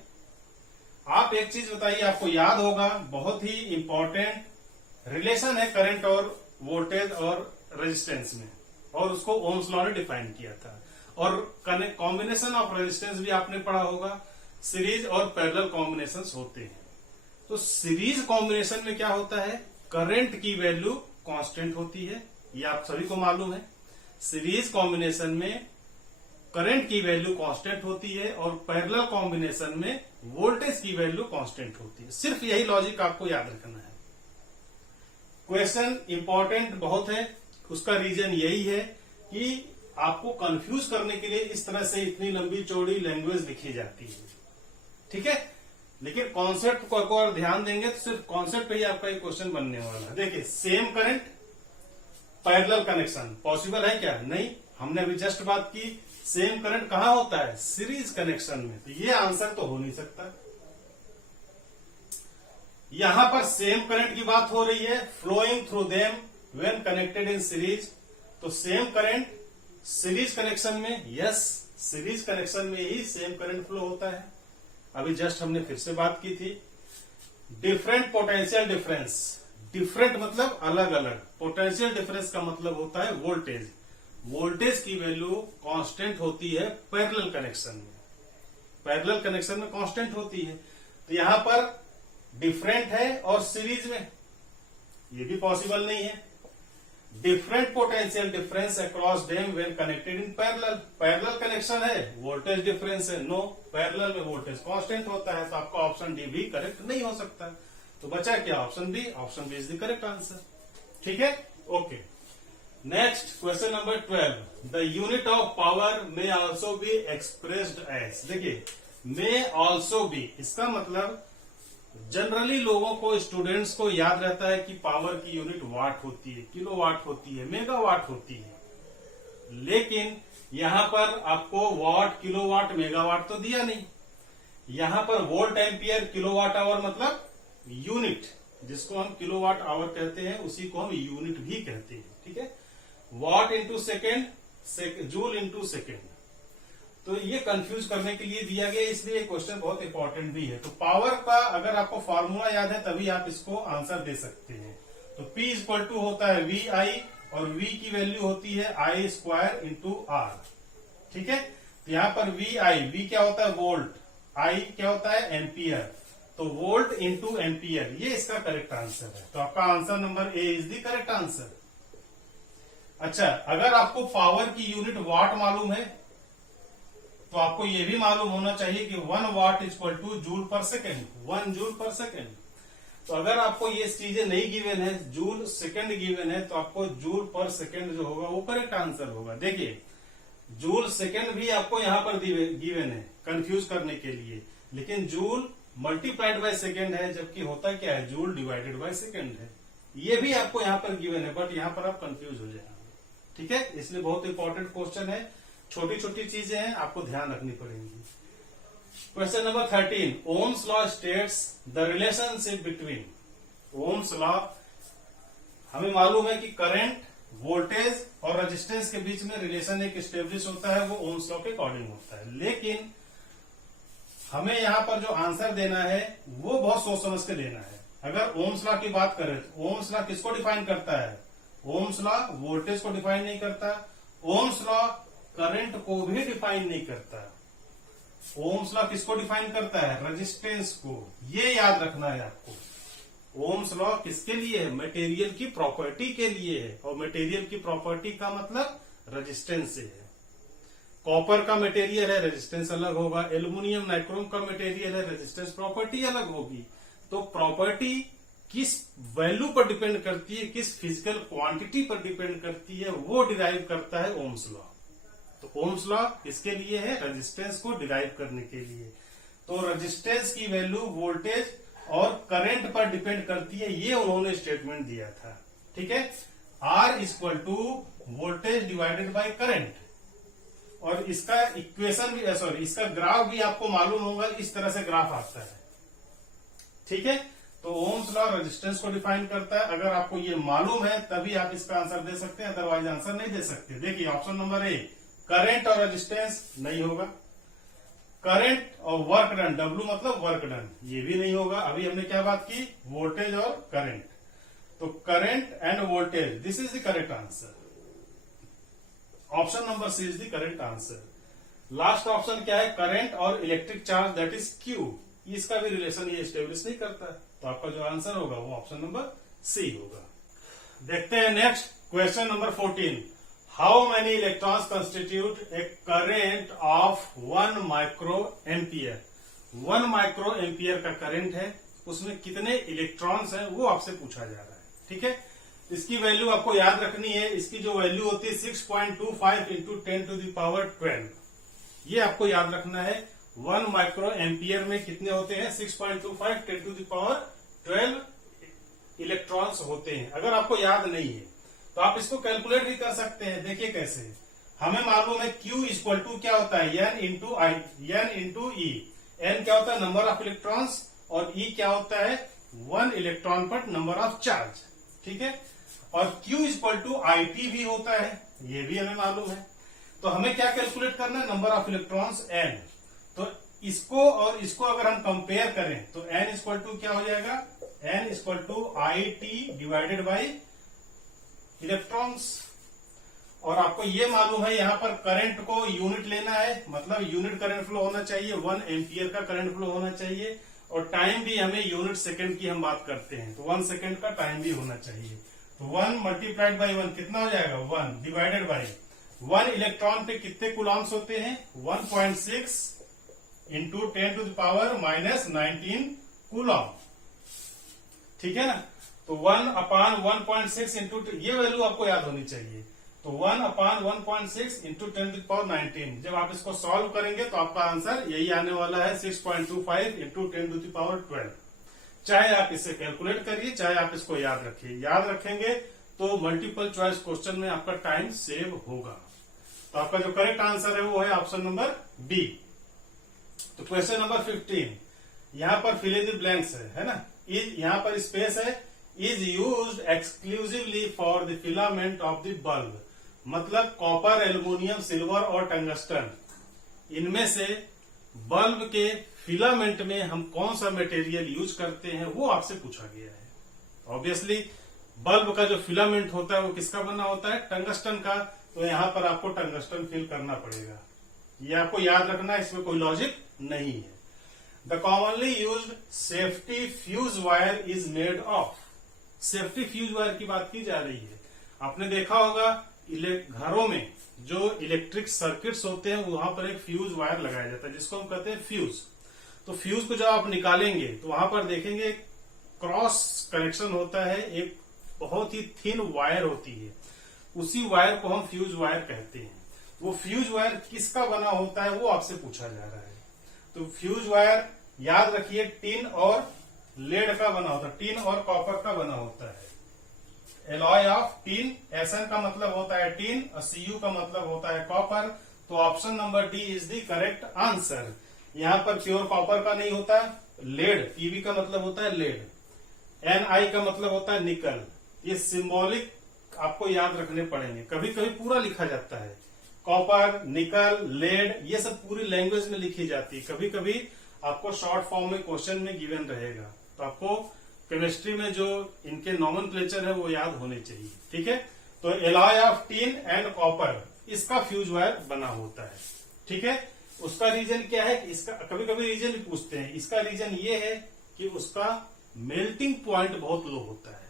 आप एक चीज बताइए, आपको याद होगा बहुत ही इंपॉर्टेंट रिलेशन है करंट और वोल्टेज और रेजिस्टेंस में, और उसको ओम्स लॉ ने डिफाइन किया था, और कॉम्बिनेशन ऑफ रेजिस्टेंस भी आपने पढ़ा होगा, सीरीज और पैरेलल कॉम्बिनेशन होते हैं। तो सीरीज कॉम्बिनेशन में क्या होता है, करंट की वैल्यू कांस्टेंट होती है, ये आप सभी को मालूम है। सीरीज कॉम्बिनेशन में करंट की वैल्यू कांस्टेंट होती है और पैरेलल कॉम्बिनेशन में वोल्टेज की वैल्यू कांस्टेंट होती है। सिर्फ यही लॉजिक आपको याद रखना है। क्वेश्चन इंपॉर्टेंट बहुत है, उसका रीजन यही है कि आपको कंफ्यूज करने के लिए इस तरह से इतनी लंबी चौड़ी लैंग्वेज लिखी जाती है, ठीक है। लेकिन कॉन्सेप्ट को अगर ध्यान देंगे तो सिर्फ कॉन्सेप्ट पे ही आपका ये क्वेश्चन बनने वाला है। देखिए same current parallel connection possible है क्या, नहीं, हमने अभी जस्ट बात की सेम करंट कहां होता है सीरीज कनेक्शन में, तो ये आंसर तो हो नहीं सकता। यहां पर सेम करंट की बात हो रही है flowing through them when connected in series, तो सेम करंट सीरीज कनेक्शन में, यस सीरीज कनेक्शन में ही सेम करंट फ्लो होता है। अभी जस्ट हमने फिर से बात की थी। डिफरेंट पोटेंशियल डिफरेंस, डिफरेंट मतलब अलग अलग, पोटेंशियल डिफरेंस का मतलब होता है वोल्टेज, वोल्टेज की वैल्यू कांस्टेंट होती है पैरेलल कनेक्शन में, पैरेलल कनेक्शन में कांस्टेंट होती है। तो यहां पर डिफरेंट है और सीरीज में ये भी पॉसिबल नहीं है। Different potential difference across them when connected in parallel, parallel connection है वोल्टेज डिफरेंस है, नो, पैरेलल में वोल्टेज कांस्टेंट होता है, तो आपका ऑप्शन डी भी करेक्ट नहीं हो सकता। तो बचा क्या option B, option B is the correct answer, ठीक है, okay. Next question number 12, the unit of power may also be expressed as, देखिए मे ऑल्सो बी, इसका मतलब जनरली लोगों को, स्टूडेंट्स को याद रहता है कि पावर की यूनिट वाट होती है, किलो वाट होती है, मेगावाट होती है, लेकिन यहां पर आपको वाट, किलोवाट, मेगावाट तो दिया नहीं। यहां पर वोल्ट एम्पियर किलोवाट आवर मतलब यूनिट, जिसको हम किलोवाट आवर कहते हैं उसी को हम यूनिट भी कहते हैं, ठीक है। Watt into second, joule into second, तो ये कंफ्यूज करने के लिए दिया गया, इसलिए क्वेश्चन बहुत इंपॉर्टेंट भी है। तो पावर का अगर आपको फॉर्मूला याद है तभी आप इसको आंसर दे सकते हैं। तो P इक्वल टू होता है VI और V की वैल्यू होती है I² इंटू R, ठीक है। तो यहाँ पर वी क्या होता है वोल्ट, आई क्या होता है एम्पियर, तो वोल्ट इंटू एम्पियर, ये इसका करेक्ट आंसर है। तो आपका answer number A is the correct answer. अच्छा, अगर आपको पावर की यूनिट वाट मालूम है तो आपको यह भी मालूम होना चाहिए कि 1 watt equal to joule per second, 1 joule per second. तो अगर आपको ये चीजें नहीं गिवन है, जूल सेकेंड गिवन है, तो आपको जूल पर सेकेंड जो होगा वो करेक्ट आंसर होगा। देखिए जूल सेकेंड भी आपको यहां पर गिवन है कंफ्यूज करने के लिए, लेकिन जूल मल्टीप्लाइड बाय सेकेंड है, जबकि होता क्या है जूल डिवाइडेड बाय सेकेंड है। ये भी आपको यहां पर गिवन है, बट यहां पर आप कंफ्यूज हो जाएंगे। ठीक है, इसलिए बहुत इंपॉर्टेंट क्वेश्चन है, छोटी छोटी चीजें हैं, आपको ध्यान रखनी पड़ेंगी। Question number 13, Ohm's law states the relationship between, Ohm's law हमें मालूम है कि करंट, वोल्टेज और रेजिस्टेंस के बीच में रिलेशन एक स्टेब्लिश होता है, वो ओम्स लॉ के अकॉर्डिंग होता है। लेकिन हमें यहां पर जो आंसर देना है वो बहुत सोच समझ के देना है। अगर ओम्स लॉ की बात करें तो ओम्स लॉ किसको डिफाइन करता है, ओम्स लॉ वोल्टेज को डिफाइन नहीं करता, ओम्स लॉ करंट को भी डिफाइन नहीं करता। ओम्स लॉ किसको डिफाइन करता है, रेजिस्टेंस को। ये याद रखना है आपको। ओम्स लॉ किसके लिए है, मटेरियल की प्रॉपर्टी के लिए है, और मटेरियल की प्रॉपर्टी का मतलब रेजिस्टेंस से है। कॉपर का मटेरियल है, रेजिस्टेंस अलग होगा, एल्यूमिनियम नाइक्रोम का मटेरियल है, रेजिस्टेंस प्रॉपर्टी अलग होगी। तो प्रॉपर्टी किस वैल्यू पर डिपेंड करती है, किस फिजिकल क्वांटिटी पर डिपेंड करती है, वो डिराइव करता है ओम्स लॉ। तो ओम्स लॉ किसके लिए है, रेजिस्टेंस को डिराइव करने के लिए। तो रेजिस्टेंस की वैल्यू वोल्टेज और करंट पर डिपेंड करती है, ये उन्होंने स्टेटमेंट दिया था। ठीक है, R equal to voltage divided by current, और इसका इक्वेशन भी सॉरी इसका ग्राफ भी आपको मालूम होगा, इस तरह से ग्राफ आता है। ठीक है, तो ओम्स लॉ रेजिस्टेंस को डिफाइन करता है। अगर आपको ये मालूम है तभी आप इसका आंसर दे सकते हैं, अदरवाइज आंसर नहीं दे सकते। देखिए ऑप्शन नंबर ए, करंट और रेजिस्टेंस नहीं होगा, करंट और वर्क डन, डब्ल्यू मतलब वर्क डन, ये भी नहीं होगा। अभी हमने क्या बात की, वोल्टेज और करंट। तो current and voltage, this is the correct answer. Option number C is the correct answer. Last option क्या है, करंट और electric charge that is Q, इसका भी रिलेशन ये स्टेब्लिश नहीं करता। तो आपका जो आंसर होगा वो ऑप्शन नंबर सी होगा। देखते हैं next question number 14, how many electrons constitute A current of 1 micro ampere. 1 micro ampere का करंट है, उसमें कितने इलेक्ट्रॉन्स हैं वो आपसे पूछा जा रहा है। ठीक है, इसकी वैल्यू आपको याद रखनी है। इसकी जो वैल्यू होती है 6.25 इंटू 10 टू द पावर 12, ये आपको याद रखना है। 1 माइक्रो एम्पियर में कितने होते हैं, 6.25 10 टू द पावर 12 इलेक्ट्रॉन्स होते हैं। अगर आपको याद नहीं है तो आप इसको कैलकुलेट भी कर सकते हैं। देखिए कैसे, हमें मालूम है Q इक्वल टू क्या होता है, N इंटू आई, N इंटू ई। N क्या होता है, नंबर ऑफ इलेक्ट्रॉन्स, और E क्या होता है, 1 इलेक्ट्रॉन पर नंबर ऑफ चार्ज। ठीक है, और Q इक्वल टू IT भी होता है, ये भी हमें मालूम है। तो हमें क्या कैलकुलेट करना है, नंबर ऑफ इलेक्ट्रॉन्स N। तो इसको और इसको अगर हम कंपेयर करें तो N इक्वल टू क्या हो जाएगा, N equal to IT divided by electrons. और आपको ये मालूम है यहाँ पर करंट को यूनिट लेना है, मतलब यूनिट करंट फ्लो होना चाहिए, 1 एम्पियर का करंट फ्लो होना चाहिए, और टाइम भी हमें यूनिट सेकंड की हम बात करते हैं तो 1 सेकंड का टाइम भी होना चाहिए। तो 1 मल्टीप्लाइड बाई 1 कितना हो जाएगा, 1 डिवाइडेड बाई 1 इलेक्ट्रॉन पे कितने कूलॉम्स होते हैं, 1.6 into 10 to the power minus 19 coulomb. ठीक है ना, तो 1/1.6 इंटू, ये वैल्यू आपको याद होनी चाहिए। तो 1/1.6 इंटू 10 टू द पावर 19। जब आप इसको सॉल्व करेंगे तो आपका आंसर यही आने वाला है, 6.25 इंटू 10 टू द पावर 12। चाहे आप इसे कैलकुलेट करिए, चाहे आप इसको याद रखिए। याद रखेंगे तो मल्टीपल चॉइस क्वेश्चन में आपका टाइम सेव होगा। तो आपका जो करेक्ट आंसर है वो है ऑप्शन नंबर बी। तो क्वेश्चन नंबर 15, यहां पर फिल इन द ब्लैंक्स है ना, यहां पर स्पेस है, is used exclusively for the filament of the bulb. मतलब कॉपर, एल्यूमिनियम, सिल्वर और टंगस्टन, इनमें से बल्ब के फिलामेंट में हम कौन सा मटेरियल यूज करते हैं वो आपसे पूछा गया है। ऑब्वियसली बल्ब का जो फिलामेंट होता है वो किसका बना होता है, टंगस्टन का। तो यहां पर आपको टंगस्टन फिल करना पड़ेगा। ये आपको याद रखना है, इसमें कोई लॉजिक नहीं है। The commonly used safety fuse wire is made of. Safety fuse wire की बात की जा रही है। आपने देखा होगा घरों में जो इलेक्ट्रिक सर्किट्स होते हैं वहां पर एक फ्यूज वायर लगाया जाता है जिसको हम कहते हैं फ्यूज। तो फ्यूज को जब आप निकालेंगे तो वहां पर देखेंगे क्रॉस कनेक्शन होता है, एक बहुत ही थिन वायर होती है, उसी वायर को हम फ्यूज वायर कहते हैं। वो फ्यूज वायर किसका बना होता है वो आपसे पूछा जा रहा है। तो फ्यूज वायर याद रखिए टिन और लेड का बना होता है, टिन और कॉपर का बना होता है। एलॉय ऑफ टिन, एसएन का मतलब होता है टिन और सीयू का मतलब होता है कॉपर। तो option number D is the correct answer. यहां पर प्योर कॉपर का नहीं होता, लेड, पीवी का मतलब होता है लेड, एनआई का मतलब होता है निकल। ये सिंबॉलिक आपको याद रखने पड़ेंगे, कभी कभी पूरा लिखा जाता है। कॉपर, निकल, लेड, ये सब पूरी लैंग्वेज में लिखी जाती है। कभी कभी आपको शॉर्ट फॉर्म में क्वेश्चन में गिवन रहेगा, तो आपको केमिस्ट्री में जो इनके नॉमेनक्लेचर है वो याद होने चाहिए। ठीक है, तो alloy of tin and copper, इसका फ्यूज वायर बना होता है। ठीक है, उसका रीजन क्या है? इसका कभी कभी रीजन भी पूछते हैं। इसका रीजन ये है कि उसका मेल्टिंग पॉइंट बहुत लो होता है।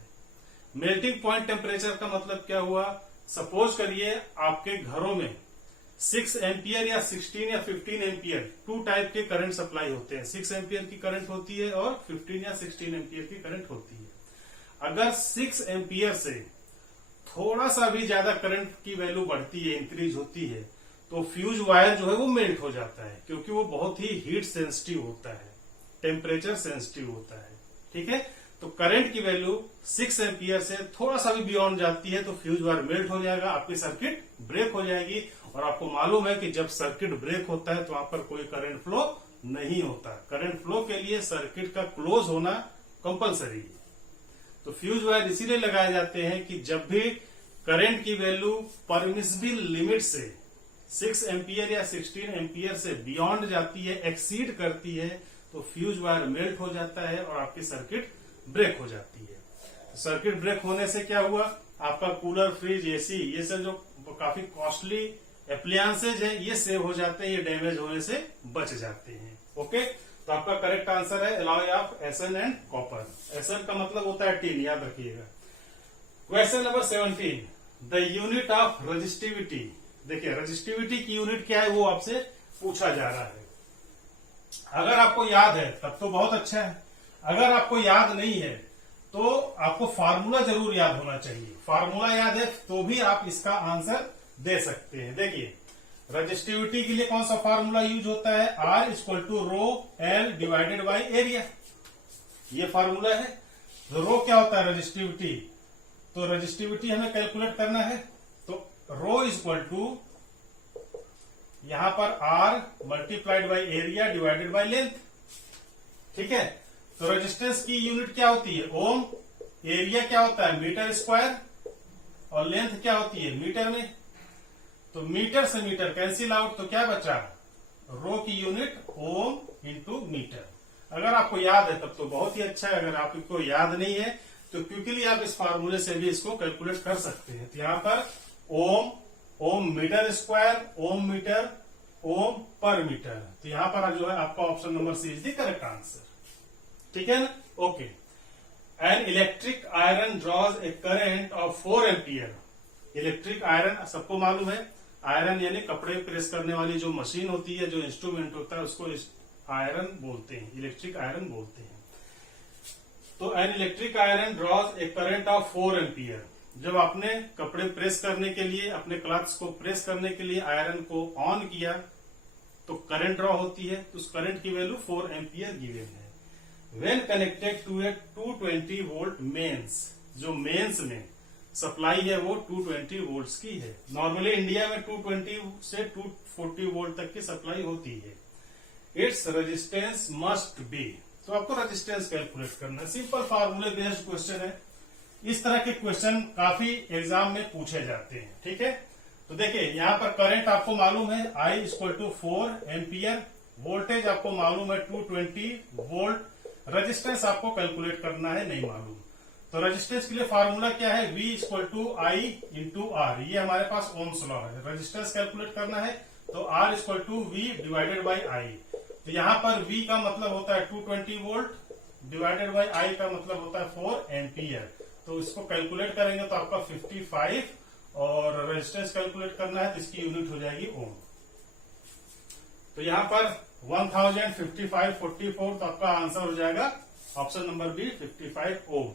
मेल्टिंग पॉइंट टेम्परेचर का मतलब क्या हुआ? सपोज करिए आपके घरों में 6 एम्पियर या 16 या 15 एम्पियर, टू टाइप के करंट सप्लाई होते हैं। 6 एम्पियर की करंट होती है और 15 या 16 एम्पियर की करंट होती है। अगर 6 एम्पियर से थोड़ा सा भी ज्यादा करंट की वैल्यू बढ़ती है, इंक्रीज होती है, तो फ्यूज वायर जो है वो मेल्ट हो जाता है, क्योंकि वो बहुत ही हीट सेंसिटिव होता है, टेम्परेचर सेंसिटिव होता है। ठीक है, तो करंट की वैल्यू 6 एम्पियर से थोड़ा सा भी बियॉन्ड जाती है तो फ्यूज वायर मेल्ट हो जाएगा, आपकी सर्किट ब्रेक हो जाएगी। और आपको मालूम है कि जब सर्किट ब्रेक होता है तो वहां पर कोई करंट फ्लो नहीं होता। करंट फ्लो के लिए सर्किट का क्लोज होना कंपलसरी है। तो फ्यूज वायर इसीलिए लगाए जाते हैं कि जब भी करंट की वैल्यू परमिसिबल लिमिट से 6 एम्पियर या 16 एम्पियर से बियॉन्ड जाती है, एक्सीड करती है, तो फ्यूज वायर मेल्ट हो जाता है और आपकी सर्किट ब्रेक हो जाती है। तो सर्किट ब्रेक होने से क्या हुआ? आपका कूलर, फ्रिज, एसी, ये सब जो काफी कॉस्टली एप्लायंसेज है ये सेव हो जाते हैं, ये डैमेज होने से बच जाते हैं। ओके, तो आपका करेक्ट आंसर है alloy of SN and copper. SN का मतलब होता है टिन, याद रखिएगा। Question number 17, the unit of resistivity. देखिए रजिस्टिविटी की यूनिट क्या है वो आपसे पूछा जा रहा है। अगर आपको याद है तब तो बहुत अच्छा है, अगर आपको याद नहीं है तो आपको फार्मूला जरूर याद होना चाहिए। फार्मूला याद है तो भी आप इसका आंसर दे सकते हैं। देखिए रजिस्टिविटी के लिए कौन सा फार्मूला यूज होता है? R equal to rho L divided by area, ये फार्मूला है। तो रो क्या होता है? रजिस्टिविटी। तो रजिस्टिविटी हमें कैलकुलेट करना है, तो रो इक्वल टू यहां पर R multiplied by area divided by length. ठीक है, तो रेजिस्टेंस की यूनिट क्या होती है? ओम। एरिया क्या होता है? Metre square. और लेंथ क्या होती है? मीटर में। तो मीटर से मीटर कैंसिल आउट, तो क्या बचा? रो की यूनिट ओम इंटू मीटर। अगर आपको याद है तब तो बहुत ही अच्छा है, अगर आपको याद नहीं है तो क्विकली आप इस फार्मूले से भी इसको कैलकुलेट कर सकते हैं। तो यहां पर ohm, ohm metre square, ohm metre, ohm per metre. तो यहां पर जो है आपका option number C is the correct answer. ठीक है ना? Okay. An electric iron draws a current of 4 ampere. Electric iron सबको मालूम है, आयरन यानी कपड़े प्रेस करने वाली जो मशीन होती है, जो इंस्ट्रूमेंट होता है, उसको आयरन बोलते हैं, इलेक्ट्रिक आयरन बोलते हैं। तो an electric iron draws a current of 4 ampere. जब आपने कपड़े प्रेस करने के लिए, अपने क्लॉथ्स को प्रेस करने के लिए आयरन को ऑन किया तो करंट ड्रॉ होती है, तो उस करंट की वैल्यू 4 एम्पियर गिवन है। When connected to a 220 volt mains, जो मेंस में सप्लाई है वो 220 वोल्ट्स की है। नॉर्मली इंडिया में 220 से 240 वोल्ट तक की सप्लाई होती है। इट्स रेजिस्टेंस मस्ट बी, तो आपको रेजिस्टेंस कैलकुलेट करना है। सिंपल फार्मूले बेस्ड क्वेश्चन है। इस तरह के क्वेश्चन काफी एग्जाम में पूछे जाते हैं। ठीक है, तो देखिए यहाँ पर करंट आपको मालूम है I equal to 4 ampere, voltage आपको मालूम है 220 वोल्ट, रेजिस्टेंस आपको कैलकुलेट करना है, नहीं मालूम। तो रेजिस्टेंस के लिए फार्मूला क्या है? V equal to I into R, ये हमारे पास ओम्स लॉ है। रेजिस्टेंस कैलकुलेट करना है तो R equal to V divided by I। तो यहाँ पर V का मतलब होता है 220 वोल्ट डिवाइडेड बाई I का मतलब होता है 4 एम्पियर। तो इसको कैलकुलेट करेंगे तो आपका 55 और रेजिस्टेंस कैलकुलेट करना है तो इसकी यूनिट हो जाएगी ओम। तो यहाँ पर 1055 44 तो आपका आंसर हो जाएगा option number B 55 ohm.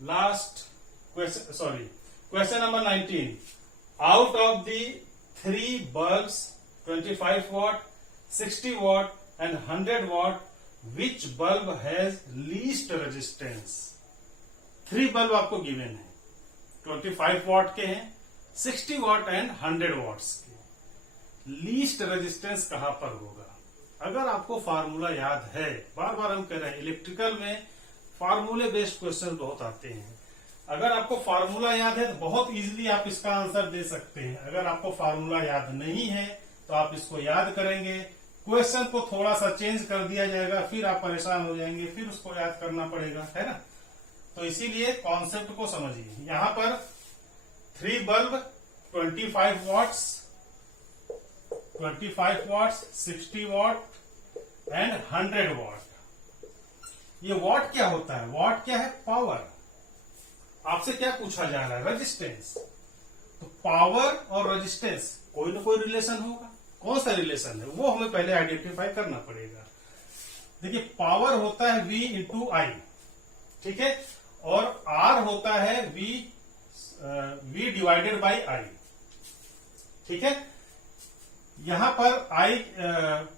Last question number 19। Out of the 3 bulbs 25 watt 60 watt and 100 watt which bulb has least resistance. 3 bulb आपको गिवन है, 25 वॉट के हैं, 60 वॉट एंड 100 वॉट्स के। लीस्ट रेजिस्टेंस कहां पर होगा? अगर आपको फार्मूला याद है, बार बार हम कह रहे हैं इलेक्ट्रिकल में फार्मूले बेस्ड क्वेश्चन बहुत आते हैं। अगर आपको फार्मूला याद है तो बहुत इजीली आप इसका आंसर दे सकते हैं। अगर आपको फार्मूला याद नहीं है तो आप इसको याद करेंगे, क्वेश्चन को थोड़ा सा चेंज कर दिया जाएगा, फिर आप परेशान हो जाएंगे, फिर उसको याद करना पड़ेगा, है ना। तो इसीलिए कॉन्सेप्ट को समझिए। यहां पर 3 bulb 25 watts 60 watt and 100 watt. ये वॉट क्या होता है? वॉट क्या है? पावर। आपसे क्या पूछा जा रहा है? रेजिस्टेंस। तो पावर और रेजिस्टेंस कोई ना कोई रिलेशन होगा। कौन सा रिलेशन है वो हमें पहले आइडेंटिफाई करना पड़ेगा। देखिए, पावर होता है V इंटू आई, ठीक है, और R होता है V डिवाइडेड बाई आई, ठीक है। यहां पर I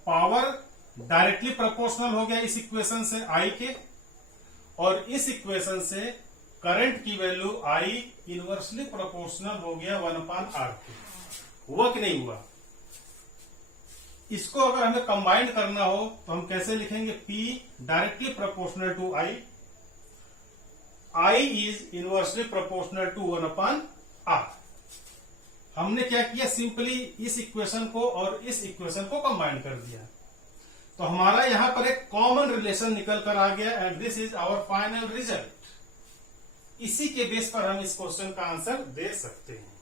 पावर डायरेक्टली प्रोपोर्शनल हो गया इस इक्वेशन से I के, और इस इक्वेशन से करंट की वैल्यू I इनवर्सली प्रोपोर्शनल हो गया 1/R के। हुआ कि नहीं हुआ? इसको अगर हमें कंबाइन करना हो तो हम कैसे लिखेंगे? P directly proportional to I, I is inversely proportional to 1/R। हमने क्या किया? सिंपली इस इक्वेशन को और इस इक्वेशन को कंबाइन कर दिया, तो हमारा यहां पर एक कॉमन रिलेशन निकल कर आ गया and this is our final result. इसी के बेस पर हम इस क्वेश्चन का आंसर दे सकते हैं,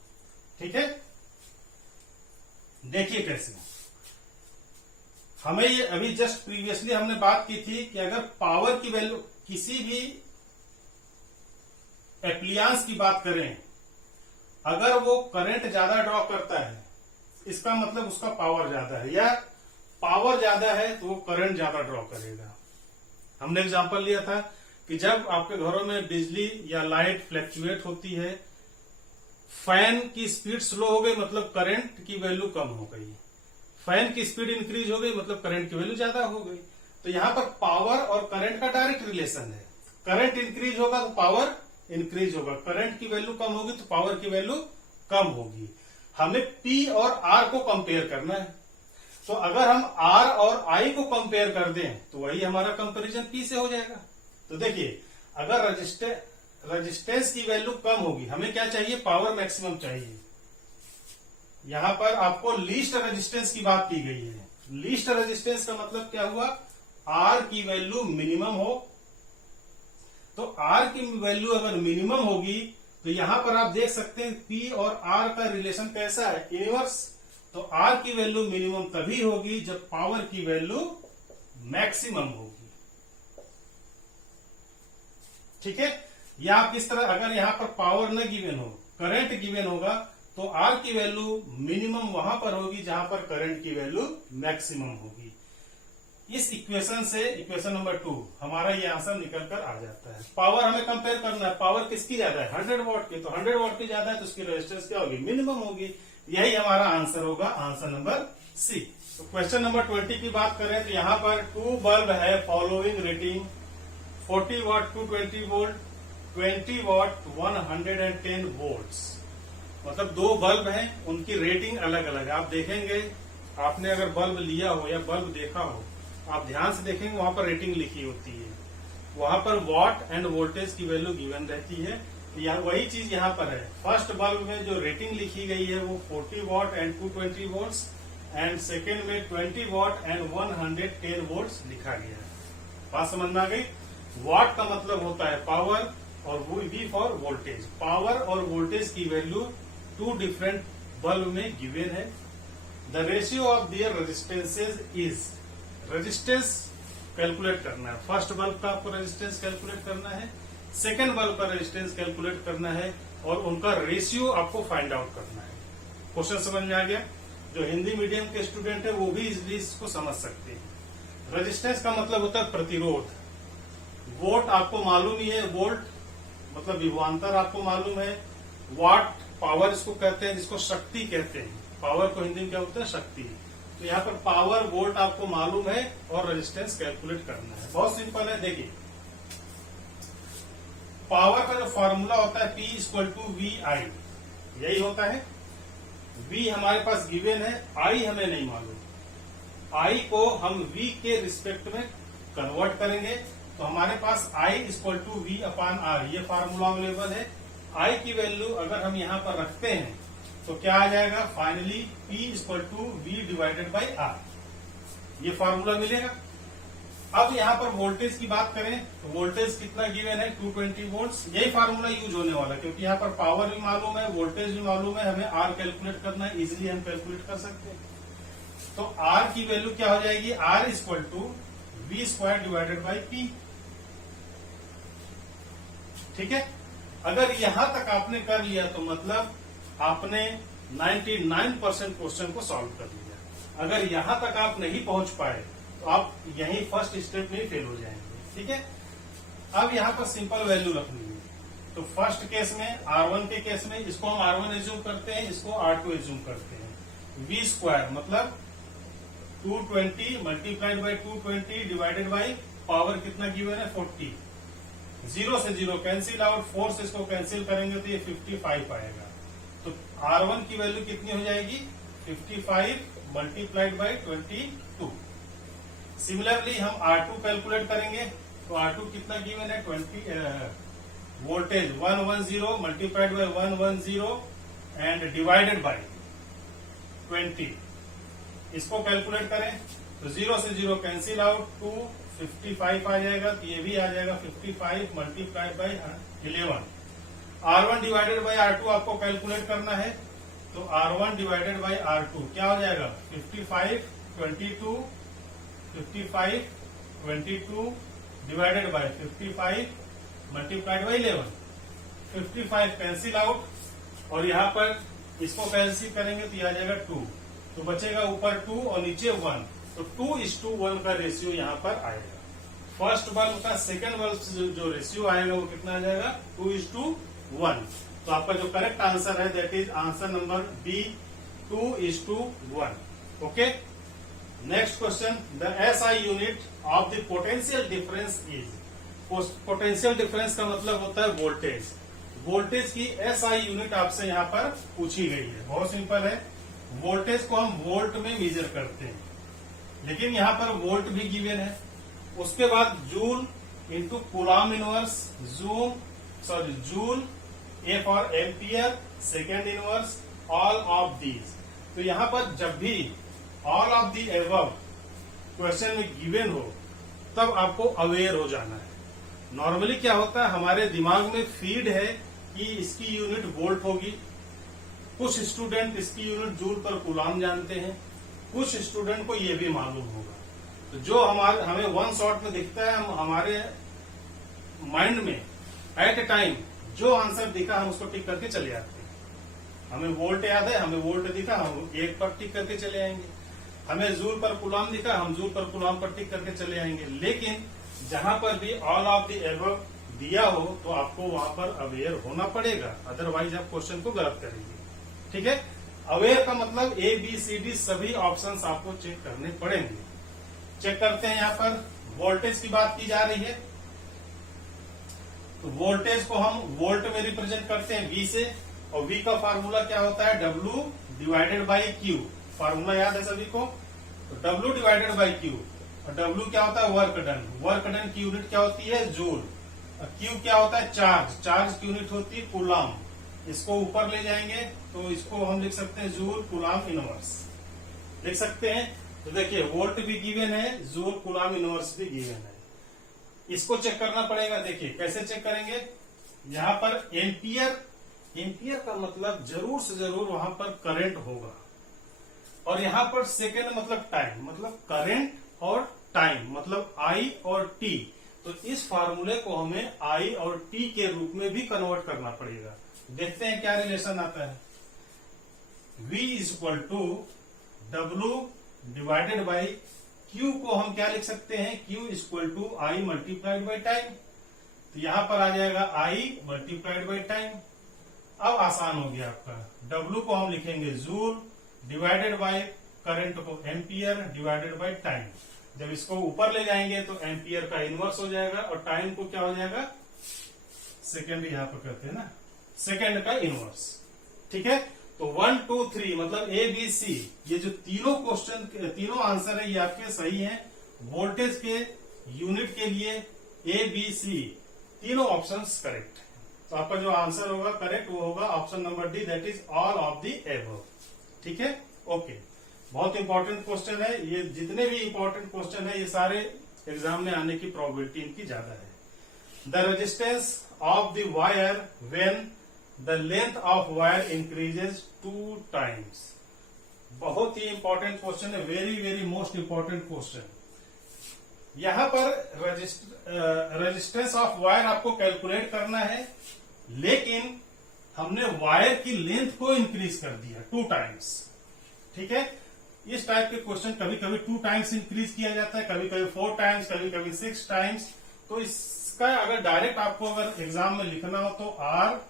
ठीक है। देखिए कैसे हमें ये अभी जस्ट प्रीवियसली हमने बात की थी कि अगर पावर की वैल्यू किसी भी एप्लियंस की बात करें, अगर वो करंट ज्यादा ड्रॉ करता है इसका मतलब उसका पावर ज्यादा है, या पावर ज्यादा है तो वो करंट ज्यादा ड्रॉ करेगा। हमने एग्जांपल लिया था कि जब आपके घरों में बिजली या लाइट फ्लैक्चुएट होती है, फैन की स्पीड स्लो हो गई मतलब करंट की वैल्यू कम हो गई, फैन की स्पीड इंक्रीज हो गई मतलब करंट की वैल्यू ज्यादा हो गई। तो यहां पर पावर और करंट का डायरेक्ट रिलेशन है। करंट इंक्रीज होगा तो पावर इंक्रीज होगा, करंट की वैल्यू कम होगी तो पावर की वैल्यू कम होगी। हमें P और R को कंपेयर करना है, तो अगर हम R और I को कंपेयर कर दें तो वही हमारा कंपैरिजन P से हो जाएगा। तो देखिए, अगर रेजिस्टेंस की वैल्यू कम होगी, हमें क्या चाहिए? पावर मैक्सिमम चाहिए। यहां पर आपको लीस्ट रेजिस्टेंस की बात की गई है। लीस्ट रेजिस्टेंस का मतलब क्या हुआ? R की वैल्यू मिनिमम हो। तो R की वैल्यू अगर मिनिमम होगी तो यहां पर आप देख सकते हैं P और R का रिलेशन कैसा है? इनवर्स। तो R की वैल्यू मिनिमम तभी होगी जब पावर की वैल्यू मैक्सिमम होगी, ठीक है। या आप इस तरह, अगर यहां पर पावर न गिवन हो, करंट गिवन होगा, तो R की वैल्यू मिनिमम वहां पर होगी जहां पर करंट की वैल्यू मैक्सिमम होगी। इस इक्वेशन से इक्वेशन नंबर 2 हमारा ये आंसर निकल कर आ जाता है। पावर हमें कंपेयर करना है, पावर किसकी ज्यादा है? 100 वॉट की। तो 100 वॉट की ज्यादा है तो उसकी रेजिस्टेंस क्या होगी? मिनिमम होगी। यही हमारा आंसर होगा, आंसर नंबर सी। तो क्वेश्चन नंबर 20 की बात करें तो यहाँ पर 2 बल्ब है, following rating 40 what 220 volt, 20 what 110 volts. मतलब 2 बल्ब हैं, उनकी रेटिंग अलग अलग है। आप देखेंगे, आपने अगर बल्ब लिया हो या बल्ब देखा हो, आप ध्यान से देखेंगे वहां पर रेटिंग लिखी होती है, वहां पर वॉट एंड वोल्टेज की वैल्यू गिवन रहती है। तो यहाँ वही चीज यहाँ पर है। फर्स्ट बल्ब में जो रेटिंग लिखी गई है वो 40 what and 220 volts, and second में 20 वॉट एंड 110 वोल्ट्स लिखा गया है। बात समझ में आ गई? वॉट का मतलब होता है पावर और V फॉर वोल्टेज। पावर और वोल्टेज की वैल्यू 2 डिफरेंट बल्ब में गिवन है। The ratio of their resistances is, resistance calculate करना है। फर्स्ट बल्ब का आपको रेजिस्टेंस कैलकुलेट करना है, सेकेंड बल्ब का रेजिस्टेंस कैलकुलेट करना है, और उनका रेशियो आपको फाइंड आउट करना है। क्वेश्चन समझ में आ गया? जो हिंदी मीडियम के स्टूडेंट है वो भी इजिली इसको समझ सकते हैं। रेजिस्टेंस का मतलब होता है प्रतिरोध। वोल्ट आपको मालूम ही है, वोल्ट मतलब विभवांतर आपको मालूम है। वाट पावर इसको कहते हैं, जिसको शक्ति कहते हैं। पावर को हिंदी में क्या होता है? शक्ति। तो यहाँ पर पावर वोल्ट आपको मालूम है और रेजिस्टेंस कैलकुलेट करना है। बहुत सिंपल है, देखिए पावर का जो फॉर्मूला होता है P = VI, यही होता है। V हमारे पास गिवन है, I हमें नहीं मालूम। I को हम V के रिस्पेक्ट में कन्वर्ट करेंगे तो हमारे पास I = V/R, ये फार्मूला अवेलेबल है। I की वैल्यू अगर हम यहाँ पर रखते हैं तो क्या आ जाएगा? फाइनली P = V/R, ये फार्मूला मिलेगा। अब यहाँ पर वोल्टेज की बात करें तो वोल्टेज कितना गिवन है? 220 वोल्ट्स। यही फार्मूला यूज होने वाला है, क्योंकि यहाँ पर पावर भी मालूम है, वोल्टेज भी मालूम है, हमें R कैलकुलेट करना है, इजिली हम कैलकुलेट कर सकते हैं। तो R की वैल्यू क्या हो जाएगी? R = V² P। ठीक है, अगर यहां तक आपने कर लिया तो मतलब आपने 99% क्वेश्चन को सॉल्व कर लिया। अगर यहां तक आप नहीं पहुंच पाए तो आप यहीं फर्स्ट स्टेप में ही फेल हो जाएंगे। ठीक है, अब यहाँ पर सिंपल वैल्यू रखनी है। तो फर्स्ट केस में R1 के केस में इसको हम R1 एज्यूम करते हैं, इसको R2 एज्यूम करते हैं। V² मतलब 220 × 220 डिवाइडेड बाई पावर कितना गिवन है? 40। 0 से 0 कैंसिल आउट, 4 से इसको कैंसिल करेंगे तो ये 55 आएगा। तो R1 की वैल्यू कितनी हो जाएगी? 55 × 22। सिमिलरली हम R2 कैलकुलेट करेंगे तो R2 कितना गिवन है? 20 voltage 110 multiplied by 110 and divided by 20। इसको कैलकुलेट करें तो 0 से 0 कैंसिल आउट, 2 55 आ जाएगा, तो ये भी आ जाएगा 55 multiplied by 11। R1 divided by R2 आपको कैलकुलेट करना है, तो R1 डिवाइडेड बाय R2 क्या हो जाएगा? 55 22 divided by 55 multiplied by 11। 55 cancel out और यहाँ पर इसको कैंसिल करेंगे तो ये आ जाएगा 2, तो बचेगा ऊपर 2 और नीचे 1, तो 2:1 का रेशियो यहाँ पर आएगा। फर्स्ट बल्ब का सेकेंड बल्ब से जो रेशियो आएगा वो कितना आ जाएगा? 2:1। तो आपका जो करेक्ट आंसर है that is answer number B, 2:1। Okay, next question, the SI unit of the potential difference is. Potential difference का मतलब होता है वोल्टेज। वोल्टेज की SI यूनिट आपसे यहाँ पर पूछी गई है। बहुत सिंपल है, वोल्टेज को हम वोल्ट में मेजर करते हैं, लेकिन यहाँ पर वोल्ट भी गिवन है। उसके बाद joule into Coulomb inverse, joule, A for ampere, second inverse, all of these. तो यहाँ पर जब भी all of the above question में गिवन हो तब आपको अवेयर हो जाना है। नॉर्मली क्या होता है, हमारे दिमाग में फीड है कि इसकी यूनिट वोल्ट होगी। कुछ स्टूडेंट इसकी यूनिट जूल पर कूलॉम जानते हैं, कुछ स्टूडेंट को ये भी मालूम होगा। तो जो हमें वन शॉट में दिखता है, हमारे माइंड में एट ए टाइम जो आंसर दिखा हम उसको टिक करके चले जाते हैं। हमें वोल्ट याद है, हमें वोल्ट दिखा, हम एक पर टिक करके चले आएंगे। हमें जूल पर कूलॉम दिखा, हम जूल पर कूलॉम पर टिक करके चले आएंगे। लेकिन जहां पर भी ऑल ऑफ द एबव दिया हो तो आपको वहां पर अवेयर होना पड़ेगा, अदरवाइज आप क्वेश्चन को गलत करेंगे। ठीक है, अवेयर का मतलब ABCD सभी ऑप्शंस आपको चेक करने पड़ेंगे। चेक करते हैं, यहाँ पर वोल्टेज की बात की जा रही है तो वोल्टेज को हम वोल्ट में रिप्रेजेंट करते हैं V से, और V का फार्मूला क्या होता है? W divided by Q। Formula याद है सभी को? तो W डिवाइडेड बाई Q, और W क्या होता है? Work done. वर्क डन की यूनिट क्या होती है? जूल। और Q क्या होता है? चार्ज। चार्ज की यूनिट होती है कूलॉम। इसको ऊपर ले जाएंगे तो इसको हम लिख सकते हैं जूल कूलॉम इनवर्स, लिख सकते हैं। तो देखिए वोल्ट भी गिवन है, जूल कूलॉम इनवर्स भी गिवन है। इसको चेक करना पड़ेगा। देखिए कैसे चेक करेंगे, यहाँ पर एम्पियर, एम्पियर का मतलब जरूर से जरूर वहां पर करंट होगा, और यहां पर सेकेंड मतलब टाइम, मतलब करंट और टाइम, मतलब आई और टी। तो इस फार्मूले को हमें आई और टी के रूप में भी कन्वर्ट करना पड़ेगा। देखते हैं क्या रिलेशन आता है। V is equal to W divided by Q को हम क्या लिख सकते हैं, Q is equal to I multiplied by time. तो यहां पर आ जाएगा आई मल्टीप्लाइड बाई टाइम। अब आसान हो गया आपका। W को हम लिखेंगे जूल डिवाइडेड बाई करंट को एम्पियर डिवाइडेड बाई टाइम। जब इसको ऊपर ले जाएंगे तो एम्पियर का इनवर्स हो जाएगा और टाइम को क्या हो जाएगा, सेकेंड यहां पर करते हैं ना, सेकेंड का इनवर्स। ठीक है, तो 1 2 3 मतलब ए बी सी, ये जो तीनों क्वेश्चन, तीनों आंसर है ये आपके सही हैं। वोल्टेज के यूनिट के लिए ए बी सी तीनों ऑप्शंस करेक्ट है। तो आपका जो आंसर होगा करेक्ट वो होगा option number D, that is all of the above. ठीक है, ओके। बहुत इंपॉर्टेंट क्वेश्चन है ये, जितने भी इंपॉर्टेंट क्वेश्चन है ये सारे एग्जाम में आने की प्रोबेबिलिटी इनकी ज्यादा है। The resistance of the wire when the length of wire increases 2 times. बहुत ही इंपॉर्टेंट क्वेश्चन है, very very most important question. यहां पर रेजिस्टेंस ऑफ वायर आपको कैलकुलेट करना है, लेकिन हमने वायर की लेंथ को इंक्रीज कर दिया 2 टाइम्स। ठीक है, इस टाइप के क्वेश्चन कभी कभी 2 टाइम्स इंक्रीज किया जाता है, कभी कभी 4 टाइम्स, कभी कभी 6 टाइम्स। तो इसका अगर डायरेक्ट आपको अगर एग्जाम में लिखना हो तो आर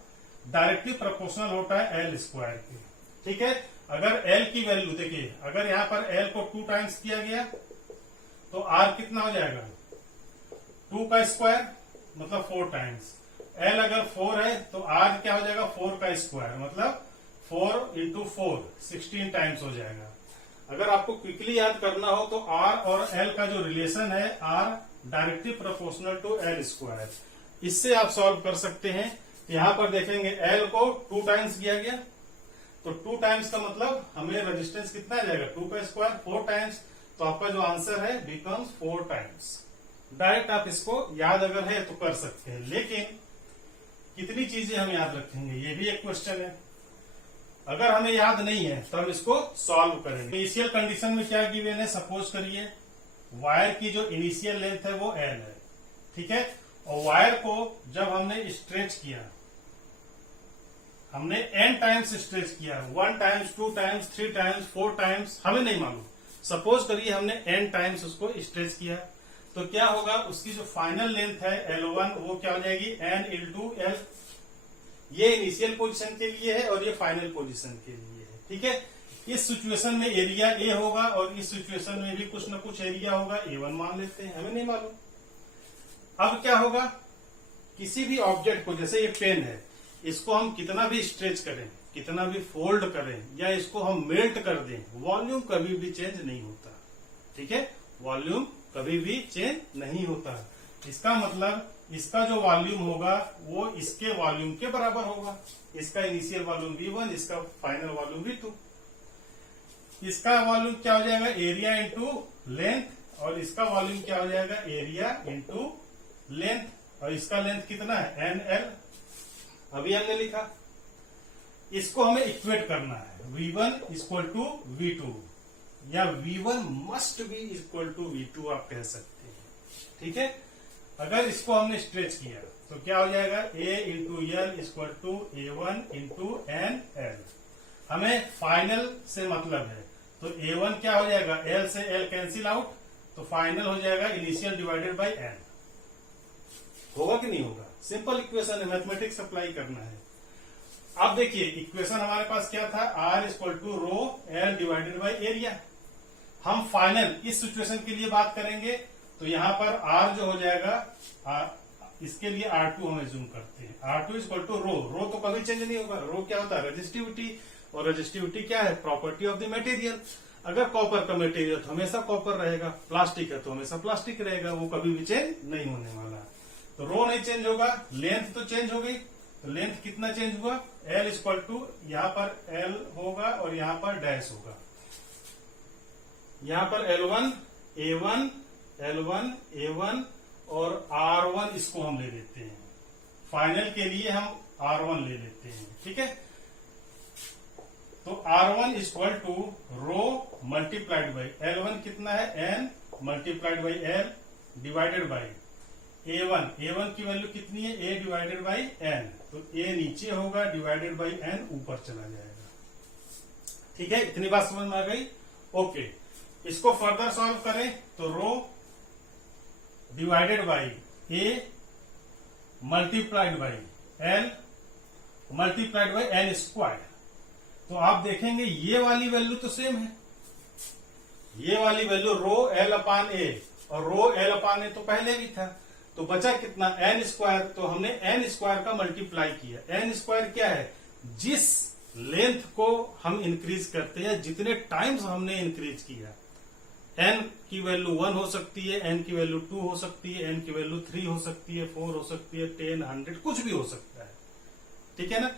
डायरेक्टली प्रोपोर्शनल होता है एल स्क्वायर के। ठीक है, अगर एल की वैल्यू देखिए, अगर यहां पर एल को 2 टाइम्स किया गया तो आर कितना हो जाएगा, 2 का स्क्वायर मतलब 4 टाइम्स। एल अगर 4 है तो आर क्या हो जाएगा, 4 का स्क्वायर मतलब 4 इंटू 4 16 टाइम्स हो जाएगा। अगर आपको क्विकली याद करना हो तो आर और एल का जो रिलेशन है, R directly proportional to L square, इससे आप सॉल्व कर सकते हैं। यहां पर देखेंगे एल को 2 टाइम्स किया गया तो 2 टाइम्स का मतलब हमें रेजिस्टेंस कितना आ जाएगा, 2 का स्क्वायर 4 टाइम्स। तो आपका जो आंसर है बिकम्स 4 टाइम्स। डायरेक्ट आप इसको याद अगर है तो कर सकते हैं, लेकिन कितनी चीजें हम याद रखेंगे ये भी एक क्वेश्चन है। अगर हमें याद नहीं है तो हम इसको सॉल्व करेंगे। इनिशियल कंडीशन में क्या गिवन है, सपोज करिए वायर की जो इनिशियल लेंथ है वो एल है। ठीक है, और वायर को जब हमने स्ट्रेच किया, हमने n टाइम्स स्ट्रेच किया, 1 टाइम्स 2 टाइम्स 3 टाइम्स 4 टाइम्स, हमें नहीं मालूम। सपोज करिए हमने n टाइम्स उसको स्ट्रेच किया, तो क्या होगा, उसकी जो फाइनल लेंथ है L1 वो क्या हो जाएगी, n इंटू एल। ये इनिशियल पोजीशन के लिए है और ये फाइनल पोजीशन के लिए है। ठीक है, इस सिचुएशन में एरिया ए होगा और इस सिचुएशन में भी कुछ न कुछ एरिया होगा, A1 मान लेते हैं, हमें नहीं मालूम। अब क्या होगा, किसी भी ऑब्जेक्ट को, जैसे ये पेन है, इसको हम कितना भी स्ट्रेच करें, कितना भी फोल्ड करें या इसको हम मेल्ट कर दें, वॉल्यूम कभी भी चेंज नहीं होता। ठीक है, वॉल्यूम कभी भी चेंज नहीं होता। इसका मतलब इसका जो वॉल्यूम होगा वो इसके वॉल्यूम के बराबर होगा। इसका इनिशियल वॉल्यूम V1, इसका फाइनल वॉल्यूम V2। इसका वॉल्यूम क्या हो जाएगा, एरिया इंटू लेंथ, और इसका वॉल्यूम क्या हो जाएगा, एरिया इंटू लेंथ, और इसका लेंथ कितना है, NL। अभी हमने लिखा, इसको हमें इक्वेट करना है, V1 इक्वल टू V2 या V1 must be equal to V2 आप कह सकते हैं। ठीक है, अगर इसको हमने स्ट्रेच किया तो क्या हो जाएगा, A into L equal to A1 into NL। हमें फाइनल से मतलब है, तो A1 क्या हो जाएगा, L से L कैंसिल आउट, तो फाइनल हो जाएगा इनिशियल डिवाइडेड बाई N। होगा कि नहीं होगा, सिंपल इक्वेशन है, मैथमेटिक्स अप्लाई करना है। अब देखिए इक्वेशन हमारे पास क्या था, R equal to rho L divided by area. हम फाइनल इस सिचुएशन के लिए बात करेंगे, तो यहां पर R जो हो जाएगा, इसके लिए R2 हम एज्यूम करते हैं, R2 इक्वल टू रो तो कभी चेंज नहीं होगा। रो क्या होता है, रेजिस्टिविटी, और रेजिस्टिविटी क्या है, प्रॉपर्टी ऑफ द मटेरियल। अगर कॉपर का मटेरियल तो हमेशा कॉपर रहेगा, प्लास्टिक है तो हमेशा प्लास्टिक रहेगा, वो कभी भी चेंज नहीं होने वाला। तो रो नहीं चेंज होगा, लेंथ तो चेंज हो गई, तो लेंथ कितना चेंज हुआ, L इक्वल टू, यहाँ पर L होगा और यहाँ पर डैश होगा, यहाँ पर L1 A1 L1 A1 और R1 इसको हम ले लेते हैं, फाइनल के लिए हम R1 ले लेते हैं। ठीक है, तो R1 equal to rho multiplied by L1 कितना है n multiplied by L divided by A1 की वैल्यू कितनी है A डिवाइडेड बाई n, तो A नीचे होगा डिवाइडेड बाई n ऊपर चला जाएगा। ठीक है, इतनी बात समझ में आ गई। ओके, इसको फर्दर सॉल्व करें तो rho divided by A multiplied by L multiplied by n square, तो आप देखेंगे ये वाली वैल्यू तो सेम है, ये वाली value rho L upon A और रो L अपान A तो पहले भी था, तो बचा कितना n स्क्वायर, तो हमने n स्क्वायर का मल्टीप्लाई किया। n स्क्वायर क्या है, जिस लेंथ को हम इंक्रीज करते हैं, जितने टाइम्स हमने इंक्रीज किया, n की वैल्यू 1 हो सकती है, n की वैल्यू 2 हो सकती है, n की वैल्यू 3 हो सकती है, 4 हो सकती है, 10, 100 कुछ भी हो सकता है। ठीक है ना,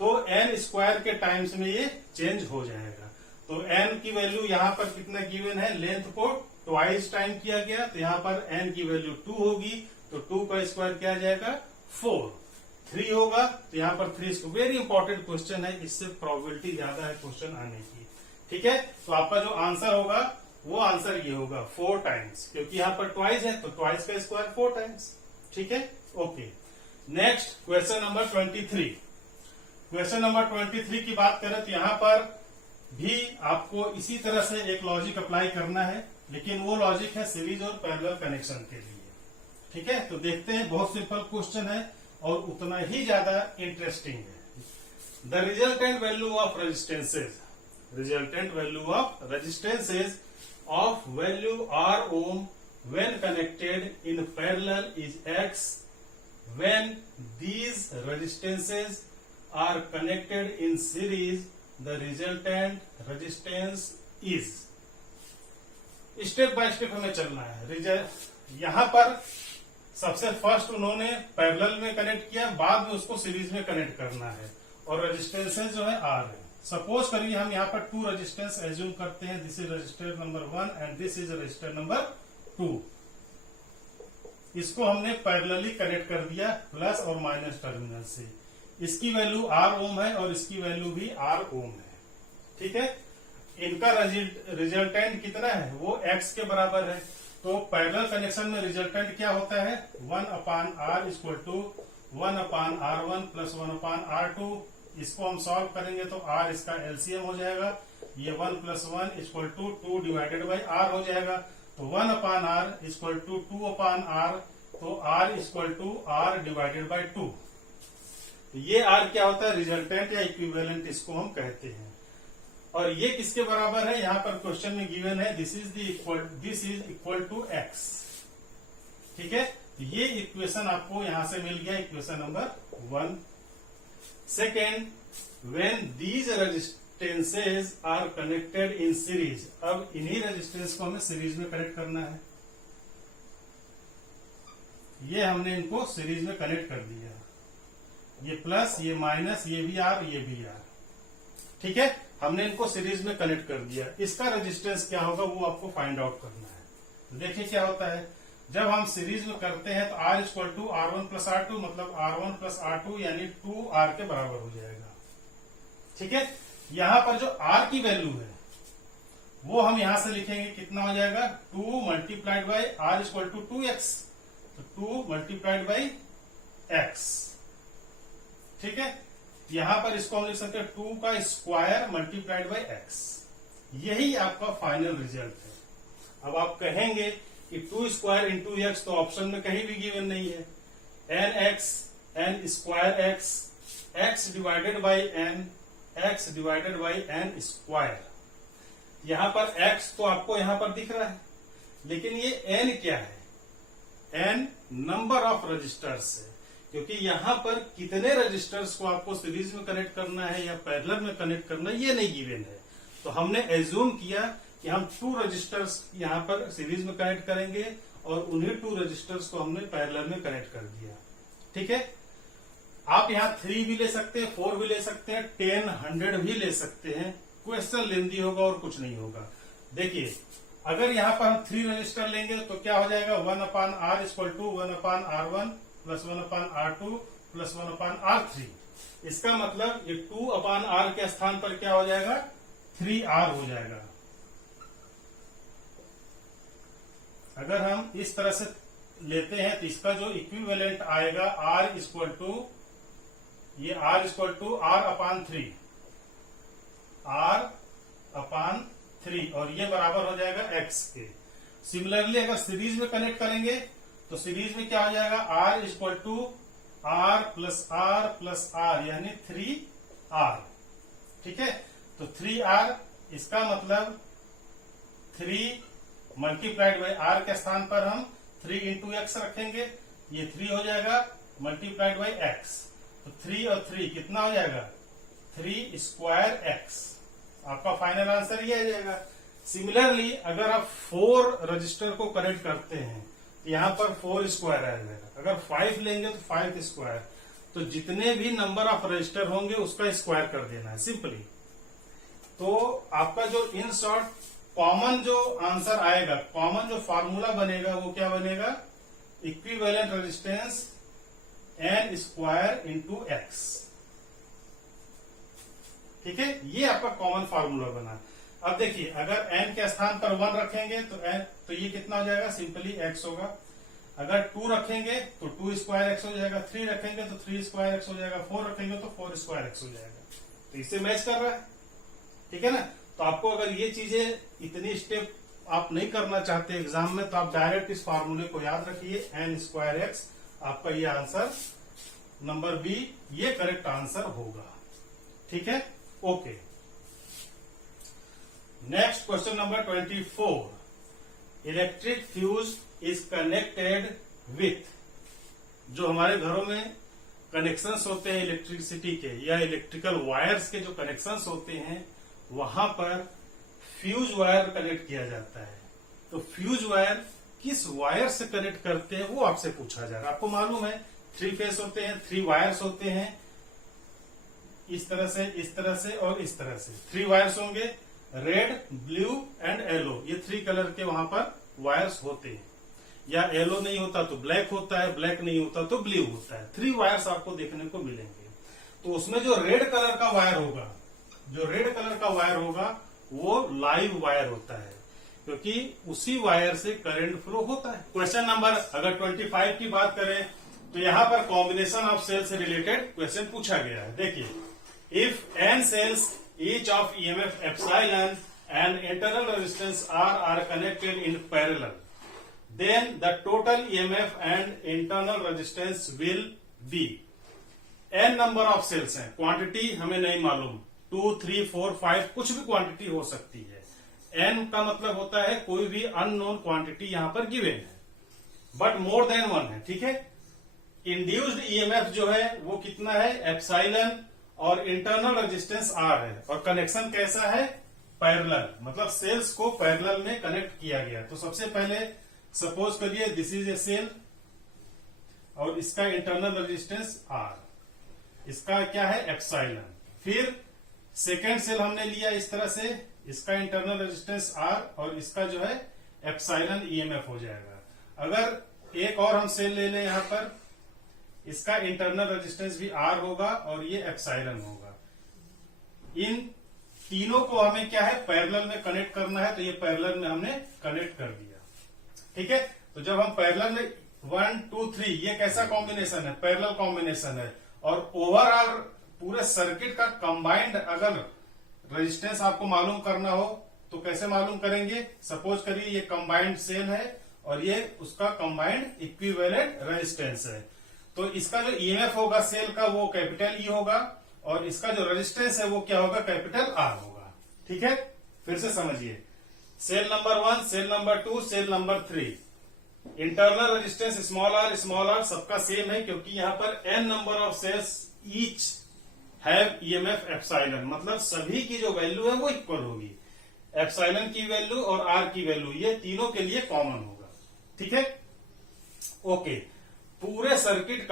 तो n स्क्वायर के टाइम्स में ये चेंज हो जाएगा। तो n की वैल्यू यहां पर कितना गिवन है, लेंथ को ट्वाइस टाइम किया गया, तो यहां पर n की वैल्यू 2 होगी, तो 2 का स्क्वायर क्या आ जाएगा 4, 3 होगा, तो यहां पर 3 वेरी इंपॉर्टेंट क्वेश्चन है, इससे प्रोबेबिलिटी ज्यादा है क्वेश्चन आने की। ठीक है, तो आपका जो आंसर होगा वो आंसर ये होगा 4 टाइम्स, क्योंकि यहां पर ट्वाइस है तो ट्वाइस का स्क्वायर 4 टाइम्स। ठीक है, okay. Next question number 23। Question number 23 की बात करें तो यहां पर भी आपको इसी तरह से एक लॉजिक अप्लाई करना है, लेकिन वो लॉजिक है सीरीज और पैरेलल कनेक्शन के लिए। ठीक है, तो देखते हैं, बहुत सिंपल क्वेश्चन है और उतना ही ज्यादा इंटरेस्टिंग है। The resultant value of resistances, resultant value of resistances of value R ohm when connected in parallel is X when these resistances are connected in series, the resultant resistance is। Step by step हमें चलना है। यहां पर सबसे first उन्होंने parallel में connect किया, बाद में उसको सीरीज में कनेक्ट करना है, और रेजिस्टेंसेज जो है R है। सपोज करिए हम यहाँ पर 2 रेजिस्टेंस एज्यूम करते हैं, this is register number 1 and this is register number 2। इसको हमने पैरेलली कनेक्ट कर दिया प्लस और माइनस टर्मिनल से। इसकी वैल्यू R ओम है और इसकी वैल्यू भी R ओम है। ठीक है, इनका रिजल्टेंट कितना है, वो X के बराबर है। तो पैरेलल कनेक्शन में रिजल्टेंट क्या होता है, 1 upon R equal to 1 upon R1 plus 1 upon R2। इसको हम सॉल्व करेंगे तो R इसका एलसीएम हो जाएगा, ये 1 plus 1 equal to 2 divided by R हो जाएगा। तो 1 upon R equal to 2 upon R, तो R equal to R divided by 2। तो ये R क्या होता है, रिजल्टेंट या इक्विवेलेंट इसको हम कहते हैं। और ये किसके बराबर है, यहाँ पर क्वेश्चन में गिवन है this is equal to X। ठीक है, ये इक्वेशन आपको यहां से मिल गया, equation number 1। Second, when these resistances are connected in series, अब इन्हीं रेजिस्टेंस को हमें सीरीज में कनेक्ट करना है। ये हमने इनको सीरीज में कनेक्ट कर दिया, ये प्लस, ये माइनस, ये भी R, ये भी R। ठीक है, हमने इनको सीरीज में कनेक्ट कर दिया। इसका रेजिस्टेंस क्या होगा वो आपको फाइंड आउट करना है। देखिए क्या होता है, जब हम सीरीज में करते हैं तो R equal to R1 plus R2, मतलब R1 प्लस R2 यानी 2R के बराबर हो जाएगा। ठीक है, यहां पर जो R की वैल्यू है वो हम यहां से लिखेंगे, कितना हो जाएगा 2 multiplied by R equal to 2X, तो 2 मल्टीप्लाइड बाई X। ठीक है, यहां पर इसको हम लिख सकते हैं 2 का स्क्वायर मल्टीप्लाइड बाई X। यही आपका फाइनल रिजल्ट है। अब आप कहेंगे कि 2 स्क्वायर इंटू एक्स तो ऑप्शन में कहीं भी गिवन नहीं है, n square x, x divided by n, x divided by n square. यहां पर x तो आपको यहां पर दिख रहा है, लेकिन ये n क्या है, n नंबर ऑफ रजिस्टर्स है, क्योंकि यहां पर कितने रजिस्टर्स को आपको सीरीज में कनेक्ट करना है या पैरेलल में कनेक्ट करना है ये नहीं गिवन है। तो हमने एज्यूम किया कि हम 2 रजिस्टर्स यहां पर सीरीज में कनेक्ट करेंगे और उन्हीं 2 रजिस्टर्स को हमने पैरेलल में कनेक्ट कर दिया। ठीक है, आप यहां 3 भी ले सकते हैं, 4 भी ले सकते हैं, 10, 100 भी ले सकते हैं। क्वेश्चन लेंदी होगा और कुछ नहीं होगा। देखिए, अगर यहां पर हम 3 रजिस्टर लेंगे तो क्या हो जाएगा, 1 upon R equal to 1 upon R1 plus 1 upon R2 plus 1/R3। इसका मतलब ये 2/R के स्थान पर क्या हो जाएगा, 3R हो जाएगा। अगर हम इस तरह से लेते हैं तो इसका जो इक्विवेलेंट आएगा R equal to R/3, R/3 और ये बराबर हो जाएगा X के। सिमिलरली अगर सीरीज में कनेक्ट करेंगे तो सीरीज में क्या हो जाएगा, R equal to R plus R plus R यानी 3R। ठीक है, तो 3R, इसका मतलब 3 मल्टीप्लाइड बाई R के स्थान पर हम 3 इंटू एक्स रखेंगे, ये 3 हो जाएगा मल्टीप्लाइड बाई एक्स। तो 3 और 3 कितना हो जाएगा, 3 स्क्वायर एक्स। आपका फाइनल आंसर ये आ जाएगा। सिमिलरली अगर आप 4 रजिस्टर को कनेक्ट करते हैं तो यहां पर 4 स्क्वायर आ जाएगा। अगर 5 लेंगे तो 5 स्क्वायर। तो जितने भी नंबर ऑफ रजिस्टर होंगे उसका स्क्वायर कर देना है सिंपली। तो आपका जो इन शॉर्ट कॉमन जो आंसर आएगा, कॉमन जो फॉर्मूला बनेगा वो क्या बनेगा, equivalent resistance n square into x. ठीक है, ये आपका कॉमन फार्मूला बना। अब देखिए अगर n के स्थान पर 1 रखेंगे तो ये कितना हो जाएगा, सिंपली x होगा। अगर 2 रखेंगे तो 2 स्क्वायर एक्स हो जाएगा, 3 रखेंगे तो 3 स्क्वायर एक्स हो जाएगा, 4 रखेंगे तो 4 स्क्वायर एक्स हो जाएगा। तो इससे मैच कर रहा है। ठीक है ना। तो आपको अगर ये चीजें इतनी स्टेप आप नहीं करना चाहते एग्जाम में तो आप डायरेक्ट इस फार्मूले को याद रखिए, n स्क्वायर एक्स। आपका ये आंसर नंबर बी ये करेक्ट आंसर होगा। ठीक है, okay. Next question number 24। Electric fuse is connected with, जो हमारे घरों में कनेक्शंस होते हैं इलेक्ट्रिसिटी के या इलेक्ट्रिकल वायर्स के जो कनेक्शंस होते हैं वहां पर फ्यूज वायर कनेक्ट किया जाता है। तो फ्यूज वायर किस वायर से कनेक्ट करते हैं वो आपसे पूछा जा रहा है। आपको मालूम है 3 फेस होते हैं, 3 वायर्स होते हैं, इस तरह से, इस तरह से और इस तरह से 3 वायर्स होंगे। रेड, ब्लू एंड येलो, ये 3 कलर के वहां पर वायर्स होते हैं। या येलो नहीं होता तो ब्लैक होता है, ब्लैक नहीं होता तो ब्लू होता है। 3 वायर्स आपको देखने को मिलेंगे। तो उसमें जो रेड कलर का वायर होगा, वो लाइव वायर होता है, क्योंकि उसी वायर से करंट फ्लो होता है। क्वेश्चन नंबर अगर 25 की बात करें तो यहां पर कॉम्बिनेशन ऑफ सेल से रिलेटेड क्वेश्चन पूछा गया है। देखिए, if n cells each of EMF epsilon and internal resistance R are connected in parallel, then the total EMF and internal resistance will be। n number of cells हैं, quantity हमें नहीं मालूम, 2, 3, 4, 5 कुछ भी क्वांटिटी हो सकती है। n का मतलब होता है कोई भी अननोन क्वांटिटी यहां पर गिवन है, बट मोर देन 1 है। ठीक है, इंड्यूस्ड ईएमएफ जो है वो कितना है, एप्सिलॉन, और इंटरनल रेजिस्टेंस R है, और कनेक्शन कैसा है, पैरेलल, मतलब सेल्स को पैरेलल में कनेक्ट किया गया। तो सबसे पहले सपोज करिए दिस इज ए सेल और इसका इंटरनल रेजिस्टेंस R, इसका क्या है, एप्सिलॉन। फिर सेकेंड सेल हमने लिया इस तरह से, इसका इंटरनल रेजिस्टेंस R और इसका जो है एप्सिलॉन ईएमएफ हो जाएगा। अगर एक और हम सेल ले लें यहां पर, इसका इंटरनल रेजिस्टेंस भी R होगा और ये एप्सिलॉन होगा। इन तीनों को हमें क्या है, पैरेलल में कनेक्ट करना है, तो ये पैरेलल में हमने कनेक्ट कर दिया। ठीक है, तो जब हम पैरेलल में 1, 2, 3, ये कैसा कॉम्बिनेशन है, पैरेलल कॉम्बिनेशन है। और ओवरऑल पूरे सर्किट का कंबाइंड अगर रेजिस्टेंस आपको मालूम करना हो तो कैसे मालूम करेंगे, सपोज करिए ये कंबाइंड सेल है और ये उसका कंबाइंड इक्विवेलेंट रेजिस्टेंस है। तो इसका जो ईएमएफ होगा सेल का वो कैपिटल ई होगा और इसका जो रेजिस्टेंस है वो क्या होगा, कैपिटल आर होगा। ठीक है, फिर से समझिए, cell number 1, cell number 2, cell number 3, internal resistance small R सबका सेम है, क्योंकि यहां पर n number of cells each have EMF epsilon, मतलब सभी की जो वैल्यू है वो इक्वल होगी। एप्सिलॉन की वैल्यू और आर की वैल्यू ये तीनों के लिए कॉमन होगा। ठीक है, ओके। पूरे सर्किट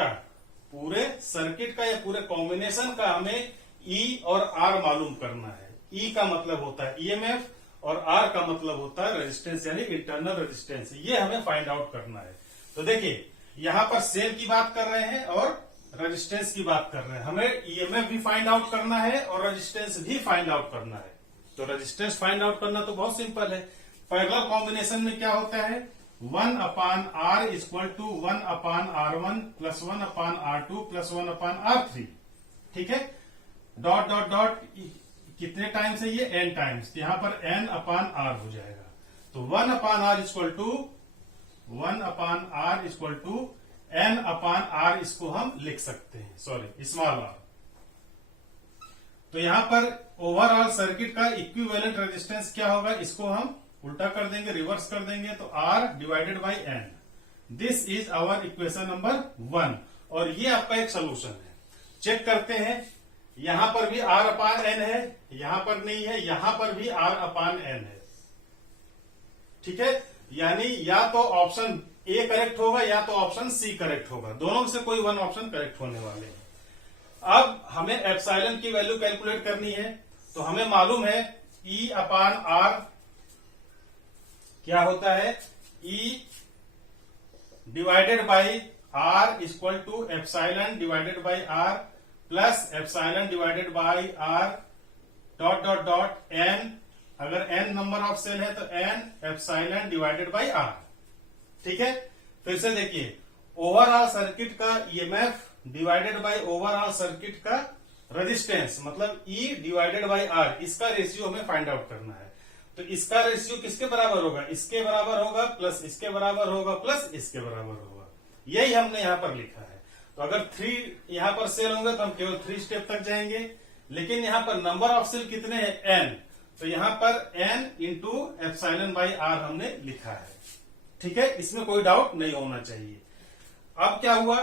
का या पूरे कॉम्बिनेशन का हमें ई और आर मालूम करना है। ई का मतलब होता है ईएमएफ और आर का मतलब होता है रेजिस्टेंस, यानी इंटरनल रेजिस्टेंस। ये हमें फाइंड आउट करना है। तो देखिए, यहां पर सेल की बात कर रहे हैं और रेजिस्टेंस की बात कर रहे हैं, हमें ईएमएफ भी फाइंड आउट करना है और रेजिस्टेंस भी फाइंड आउट करना है। तो रेजिस्टेंस फाइंड आउट करना तो बहुत सिंपल है। पैरेलल कॉम्बिनेशन में क्या होता है, 1/R equal to 1/R1 plus 1/R2 plus 1/R3। ठीक है, डॉट डॉट डॉट कितने टाइम्स है ये, n टाइम्स, यहां पर n/R हो जाएगा। तो 1/R equal to 1/R equal to n/R इसको हम लिख सकते हैं, सॉरी स्मॉल r। तो यहां पर ओवरऑल सर्किट का इक्विवेलेंट रेजिस्टेंस क्या होगा, इसको हम उल्टा कर देंगे, रिवर्स कर देंगे, तो R divided by n। This is our equation number 1 और ये आपका एक सोल्यूशन है। चेक करते हैं, यहां पर भी R/n है, यहां पर नहीं है, यहां पर भी R/n है। ठीक है, यानी या तो ऑप्शन ए करेक्ट होगा या तो ऑप्शन सी करेक्ट होगा, दोनों में से कोई वन ऑप्शन करेक्ट होने वाले हैं। अब हमें एप्सिलॉन की वैल्यू कैलकुलेट करनी है, तो हमें मालूम है E/R क्या होता है, E divided by R equal to epsilon divided by R plus epsilon divided by R dot dot dot n, अगर n नंबर ऑफ सेल है तो n epsilon divided by R। ठीक है, फिर से देखिए, ओवरऑल सर्किट का EMF divided by overall circuit का रेजिस्टेंस, मतलब E डिवाइडेड बाय R, इसका रेशियो हमें फाइंड आउट करना है। तो इसका रेशियो किसके बराबर होगा, इसके बराबर होगा प्लस इसके बराबर होगा प्लस इसके बराबर होगा, यही हमने यहां पर लिखा है। तो अगर 3 यहां पर सेल होंगे तो हम केवल 3 स्टेप तक जाएंगे, लेकिन यहां पर नंबर ऑफ सेल कितने हैं, n, तो यहां पर n into epsilon by R हमने लिखा है। ठीक है, इसमें कोई डाउट नहीं होना चाहिए। अब क्या हुआ,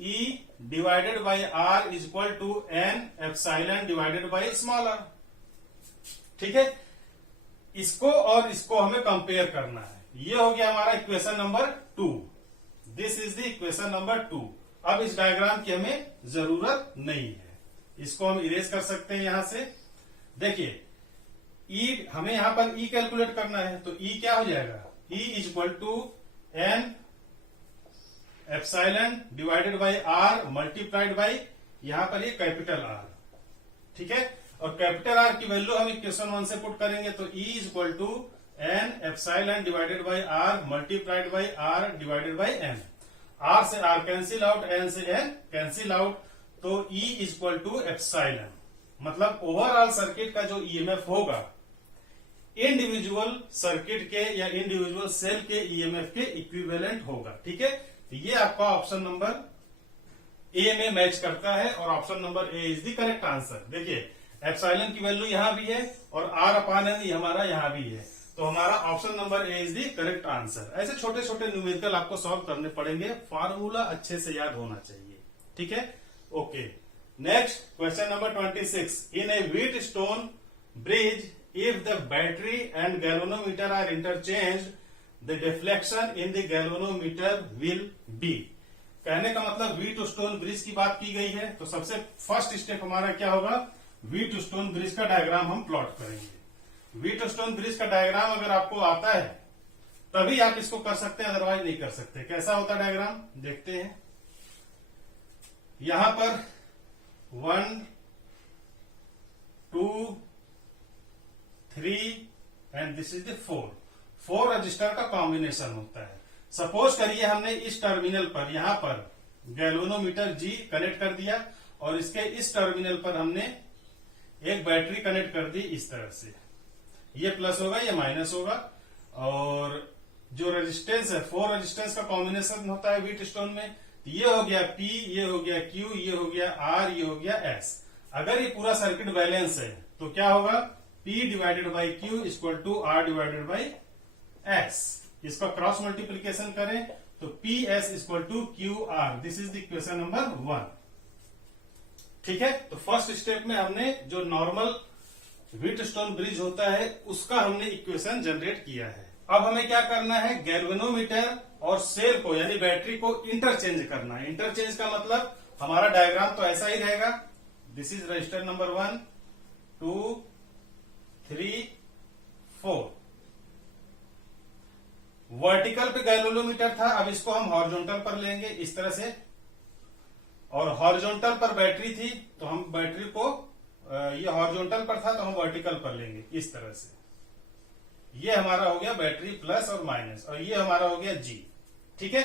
E divided by R is equal to n epsilon divided by small r। ठीक है, इसको और इसको हमें कंपेयर करना है। ये हो गया हमारा equation number 2। This is the equation number 2। अब इस डायग्राम की हमें जरूरत नहीं है, इसको हम इरेज कर सकते हैं यहां से। देखिए, E हमें यहां पर E कैलकुलेट करना है, तो E क्या हो जाएगा, E is equal to n epsilon divided by R multiplied by यहां पर ये कैपिटल R। ठीक है, और कैपिटल R की वैल्यू हम इक्वेशन 1 से पुट करेंगे, तो E is equal to n epsilon divided by R multiplied by R divided by n। R से R कैंसिल आउट, n से n कैंसिल आउट, तो E is equal to epsilon, मतलब overall circuit का जो EMF होगा individual circuit के या individual cell के ईएमएफ के इक्विवेलेंट होगा। ठीक है, तो ये आपका ऑप्शन नंबर ए में मैच करता है और option number A is the correct answer. देखिए, एप्सिलॉन की वैल्यू यहां भी है और R/n हमारा यहां भी है, तो हमारा option number A is the correct answer. ऐसे छोटे छोटे न्यूमेरिकल आपको सॉल्व करने पड़ेंगे, फार्मूला अच्छे से याद होना चाहिए। ठीक है, okay. Next question number 26। In A wheat stone bridge, if the battery and galvanometer are interchanged, the deflection in the galvanometer will be। कहने का मतलब व्हीट स्टोन ब्रिज की बात की गई है, तो सबसे फर्स्ट स्टेप हमारा क्या होगा, व्हीट स्टोन ब्रिज का डायग्राम हम प्लॉट करेंगे। व्हीट स्टोन ब्रिज का डायग्राम अगर आपको आता है तभी आप इसको कर सकते हैं, अदरवाइज नहीं कर सकते। कैसा होता है डायग्राम, देखते हैं। यहां पर 1 2 3 and this is the 4 register का कॉम्बिनेशन होता है। सपोज करिए हमने इस टर्मिनल पर यहां पर गैल्वेनोमीटर G कनेक्ट कर दिया और इसके इस टर्मिनल पर हमने एक बैटरी कनेक्ट कर दी इस तरह से, ये प्लस होगा ये माइनस होगा, और जो रेजिस्टेंस है 4 रेजिस्टेंस का कॉम्बिनेशन होता है व्हीट स्टोन में, ये हो गया P, ये हो गया Q, ये हो गया R, ये हो गया S। अगर ये पूरा सर्किट बैलेंस है तो क्या होगा, P divided by Q equal to R divided by S। इसका क्रॉस मल्टीप्लीकेशन करें तो PS equal to QR। This is the equation number 1। ठीक है, तो फर्स्ट स्टेप में हमने जो नॉर्मल व्हीट स्टोन ब्रिज होता है उसका हमने इक्वेशन जनरेट किया है। अब हमें क्या करना है, गैल्वेनोमीटर और सेल को यानी बैटरी को इंटरचेंज करना है। इंटरचेंज का मतलब हमारा डायग्राम तो ऐसा ही रहेगा। This is register number 1 2 3 4। Vertical पे गैल्वेनोमीटर था, अब इसको हम हॉरिजॉन्टल पर लेंगे इस तरह से। और हॉरिजॉन्टल पर बैटरी थी तो हम बैटरी को ये हॉरिजॉन्टल पर था तो हम वर्टिकल पर लेंगे इस तरह से। ये हमारा हो गया बैटरी प्लस और माइनस, और ये हमारा हो गया जी। ठीक है,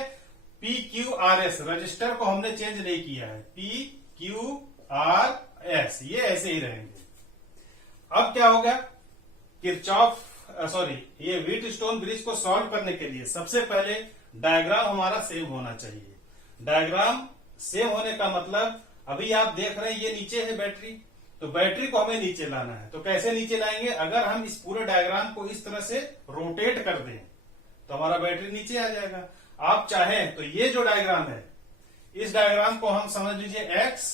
P Q R S register को हमने चेंज नहीं किया है, पी क्यू आर एस ये ऐसे ही रहेंगे। अब क्या होगा, किरचॉफ ये व्हीटस्टोन ब्रिज को सॉल्व करने के लिए सबसे पहले डायग्राम हमारा सेम होना चाहिए। डायग्राम सेम होने का मतलब, अभी आप देख रहे हैं ये नीचे है बैटरी, तो बैटरी को हमें नीचे लाना है। तो कैसे नीचे लाएंगे, अगर हम इस पूरे डायग्राम को इस तरह से रोटेट कर दें तो हमारा बैटरी नीचे आ जाएगा। आप चाहें तो ये जो डायग्राम है, इस डायग्राम को हम समझ लीजिए एक्स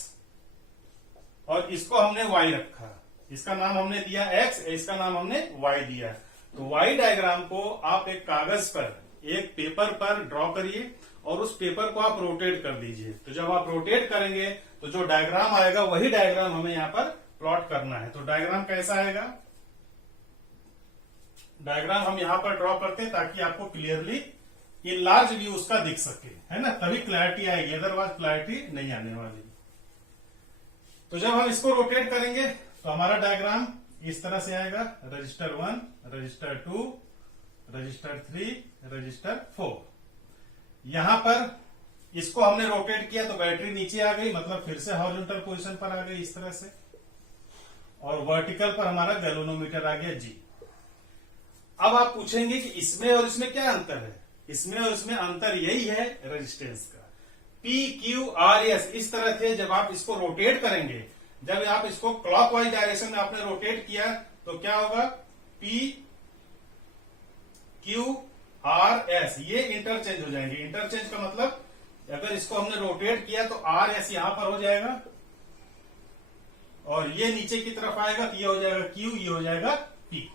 और इसको हमने वाई रखा, इसका नाम हमने दिया एक्स, इसका नाम हमने वाई दिया। तो वाई डायग्राम को आप एक कागज पर, एक पेपर पर ड्रॉ करिए और उस पेपर को आप रोटेट कर दीजिए। तो जब आप रोटेट करेंगे तो जो डायग्राम आएगा वही डायग्राम हमें यहाँ पर प्लॉट करना है। तो डायग्राम कैसा आएगा, डायग्राम हम यहाँ पर ड्रॉ करते हैं ताकि आपको क्लियरली ये लार्ज व्यू उसका दिख सके, है ना, तभी क्लैरिटी आएगी, अदरवाइज क्लैरिटी नहीं आने वाली। तो जब हम इसको रोटेट करेंगे तो हमारा डायग्राम इस तरह से आएगा, रजिस्टर 1, रजिस्टर 2, रजिस्टर 3, रजिस्टर 4। यहां पर इसको हमने रोटेट किया तो बैटरी नीचे आ गई, मतलब फिर से हॉरिजॉन्टल पोजीशन पर आ गई इस तरह से, और वर्टिकल पर हमारा गैल्वेनोमीटर आ गया जी। अब आप पूछेंगे कि इसमें और इसमें क्या अंतर है, इसमें और इसमें अंतर यही है रेजिस्टेंस का। पी क्यू आर एस इस तरह थे, जब आप इसको रोटेट करेंगे, जब आप इसको क्लॉकवाइज डायरेक्शन में आपने रोटेट किया तो क्या होगा, पी क्यू आर एस ये इंटरचेंज हो जाएंगे। इंटरचेंज का मतलब अगर इसको हमने रोटेट किया तो आर एस यहां पर हो जाएगा और ये नीचे की तरफ आएगा तो ये हो जाएगा क्यू, ये हो जाएगा पी।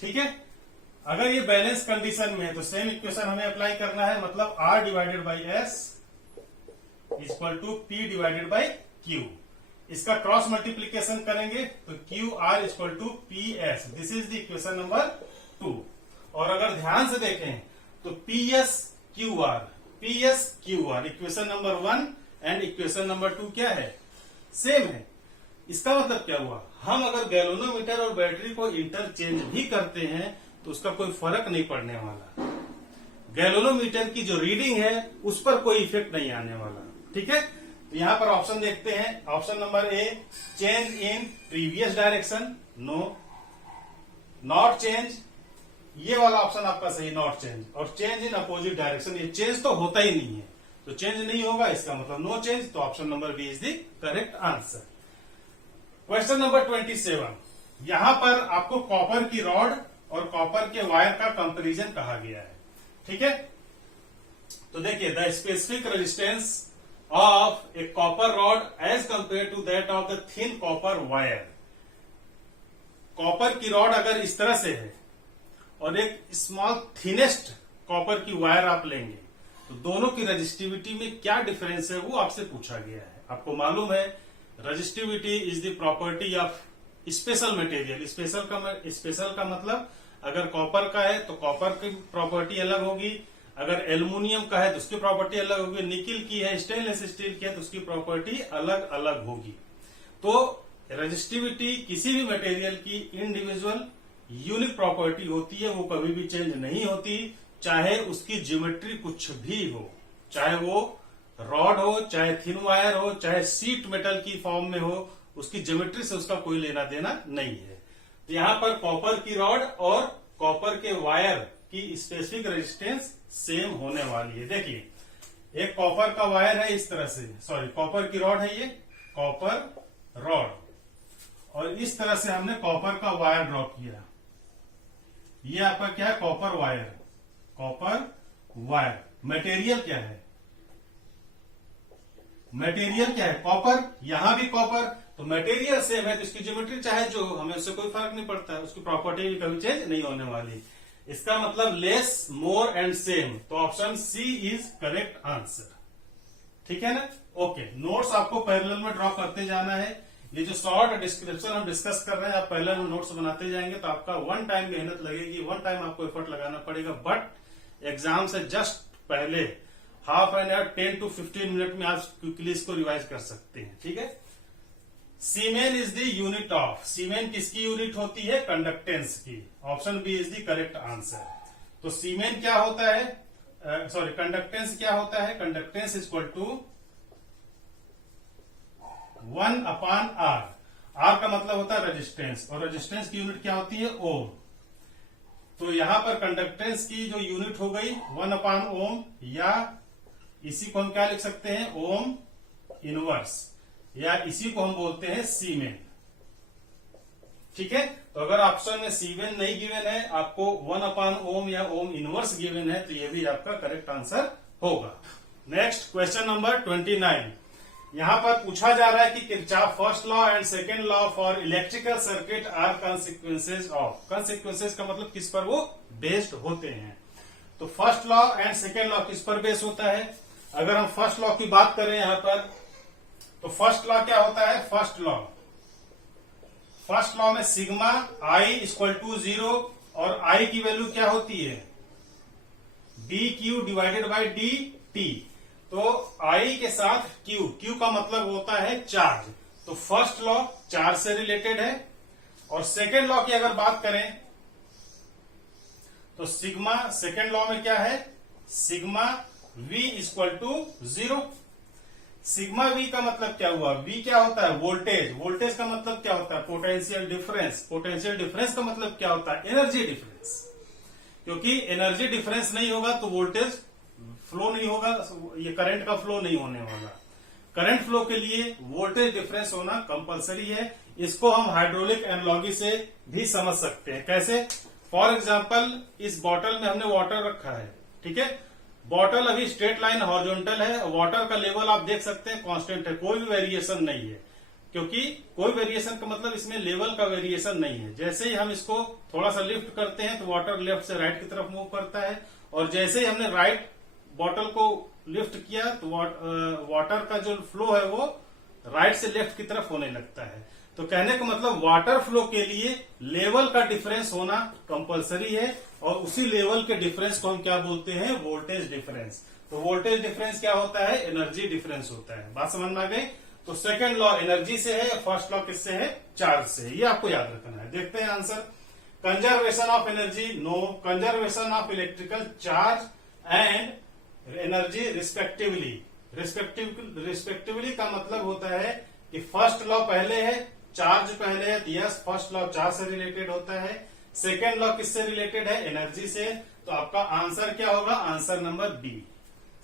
ठीक है, अगर ये बैलेंस कंडीशन में है तो सेम इक्वेशन हमें अप्लाई करना है, मतलब R divided by S equal to P divided by Q. इसका क्रॉस मल्टीप्लीकेशन करेंगे तो Q R equal to P S, this is the equation number 2। और अगर ध्यान से देखें तो P S Q R, P S Q R equation number 1 and equation number 2 क्या है, सेम है। इसका मतलब क्या हुआ, हम अगर गैल्वेनोमीटर और बैटरी को इंटरचेंज भी करते हैं तो उसका कोई फर्क नहीं पड़ने वाला। गैल्वेनोमीटर की जो रीडिंग है उस पर कोई इफेक्ट नहीं आने वाला। ठीक है, तो यहां पर ऑप्शन देखते हैं, option number A, change in previous direction, no. Not change, ये वाला ऑप्शन आपका सही, नॉट चेंज। और चेंज इन अपोजिट डायरेक्शन, ये चेंज तो होता ही नहीं है, तो चेंज नहीं होगा, इसका मतलब नो चेंज। तो option number B is the correct answer. Question number 27, यहां पर आपको कॉपर की रॉड और कॉपर के वायर का कंपैरिजन कहा गया है। ठीक है, तो देखिए, the specific resistance of a copper rod as compare to that of the thin copper wire. Copper की रॉड अगर इस तरह से है और एक स्मॉल थिनेस्ट कॉपर की वायर आप लेंगे तो दोनों की रेजिस्टिविटी में क्या डिफरेंस है वो आपसे पूछा गया है। आपको मालूम है resistivity is the property of special material. Special का मतलब अगर कॉपर का है तो कॉपर की प्रॉपर्टी अलग होगी, अगर एल्युमिनियम का है तो उसकी प्रॉपर्टी अलग होगी, निकिल की है, स्टेनलेस स्टील की है तो उसकी प्रॉपर्टी अलग अलग होगी। तो रेजिस्टिविटी किसी भी मटेरियल की इंडिविजुअल यूनिक प्रॉपर्टी होती है, वो कभी भी चेंज नहीं होती, चाहे उसकी ज्योमेट्री कुछ भी हो, चाहे वो रॉड हो, चाहे थिन वायर हो, चाहे सीट मेटल की फॉर्म में हो, उसकी ज्योमेट्री से उसका कोई लेना देना नहीं है। तो यहां पर कॉपर की रॉड और कॉपर के वायर की स्पेसिफिक रेजिस्टेंस सेम होने वाली है। देखिए, एक कॉपर का वायर है इस तरह से, सॉरी कॉपर की रॉड है, ये कॉपर रॉड, और इस तरह से हमने कॉपर का वायर ड्रॉ किया। ये आपका क्या है, copper wire, copper wire. Material क्या है, मटेरियल क्या है, कॉपर, यहां भी कॉपर, तो मटेरियल सेम है तो इसकी ज्योमेट्री चाहे जो, हमें उससे कोई फर्क नहीं पड़ता, उसकी प्रॉपर्टी भी कभी चेंज नहीं होने वाली। इसका मतलब लेस, मोर एंड सेम, तो option C is correct answer. ठीक है ना, ओके। नोट्स आपको पैरेलल में ड्रॉ करते जाना है। ये जो शॉर्ट डिस्क्रिप्शन हम डिस्कस कर रहे हैं, आप पैरेलल में नोट्स बनाते जाएंगे तो आपका 1 टाइम मेहनत लगेगी, 1 टाइम आपको एफर्ट लगाना पड़ेगा, बट एग्जाम से जस्ट पहले half an hour 10 to 15 minute में आप क्विकली इसको रिवाइज कर सकते हैं। ठीक है, siemens is the unit of, siemens किसकी यूनिट होती है? कंडक्टेंस की। Option B is the correct answer. तो सीमेन क्या होता है, सॉरी कंडक्टेंस क्या होता है? Conductance equal to 1/R। R का मतलब होता है रेजिस्टेंस, और रेजिस्टेंस की यूनिट क्या होती है? ओम। तो यहां पर कंडक्टेंस की जो यूनिट हो गई 1/ओम, या इसी को हम क्या लिख सकते हैं? ओम इनवर्स, या इसी को हम बोलते हैं सीमेन। ठीक है, तो अगर ऑप्शन में सीमेन नहीं गिवन है, आपको 1/ओम या ओम इनवर्स गिवन है, तो ये भी आपका करेक्ट आंसर होगा। Next question number 29। यहां पर पूछा जा रहा है कि Kirchhoff first law and second law for electrical circuit are consequences of. Consequences का मतलब किस पर वो बेस्ड होते हैं। तो first law and second law किस पर बेस्ड होता है? अगर हम फर्स्ट लॉ की बात करें यहां पर, तो फर्स्ट लॉ क्या होता है? फर्स्ट लॉ में सिग्मा आई इक्वल टू 0, और आई की वैल्यू क्या होती है? D Q divided by D T. तो आई के साथ क्यू, क्यू का मतलब होता है चार्ज। तो फर्स्ट लॉ चार्ज से रिलेटेड है, और सेकेंड लॉ की अगर बात करें तो सिग्मा, सेकेंड लॉ में क्या है? Sigma V equal to 0। Sigma V का मतलब क्या हुआ? वी क्या होता है? वोल्टेज। वोल्टेज का मतलब क्या होता है? Potential difference. पोटेंशियल डिफरेंस का मतलब क्या होता है? Energy difference. क्योंकि एनर्जी डिफरेंस नहीं होगा तो वोल्टेज फ्लो नहीं होगा, ये करंट का फ्लो नहीं होने वाला। करंट फ्लो के लिए वोल्टेज डिफरेंस होना कंपलसरी है। इसको हम हाइड्रोलिक एनालॉजी से भी समझ सकते हैं। कैसे? फॉर एग्जांपल, इस बॉटल में हमने वाटर रखा है। ठीक है, बॉटल अभी स्ट्रेट लाइन हॉरिजॉन्टल है, वाटर का लेवल आप देख सकते हैं कांस्टेंट है, कोई भी वेरिएशन नहीं है। क्योंकि कोई वेरिएशन का मतलब इसमें लेवल का वेरिएशन नहीं है। जैसे ही हम इसको थोड़ा सा लिफ्ट करते हैं तो वाटर लेफ्ट से राइट की तरफ मूव करता है, और जैसे ही हमने राइट बॉटल को लिफ्ट किया तो वाटर का जो फ्लो है वो राइट से लेफ्ट की तरफ होने लगता है। तो कहने का मतलब वाटर फ्लो के लिए लेवल का डिफरेंस होना कंपलसरी है, और उसी लेवल के डिफरेंस को हम क्या बोलते हैं? Voltage difference. तो वोल्टेज डिफरेंस क्या होता है? एनर्जी डिफरेंस होता है। बात समझ में आ गई? तो सेकंड लॉ एनर्जी से है, फर्स्ट लॉ किससे है? चार्ज से। ये आपको याद रखना है। देखते हैं answer. Conservation of energy, no. Conservation of electrical charge and energy respectively. Respectively का मतलब होता है कि फर्स्ट लॉ पहले है, चार्ज पहले है, तो यस फर्स्ट लॉ चार्ज से रिलेटेड होता है। सेकेंड लॉ किससे रिलेटेड है? एनर्जी से। तो आपका आंसर क्या होगा? Answer number B.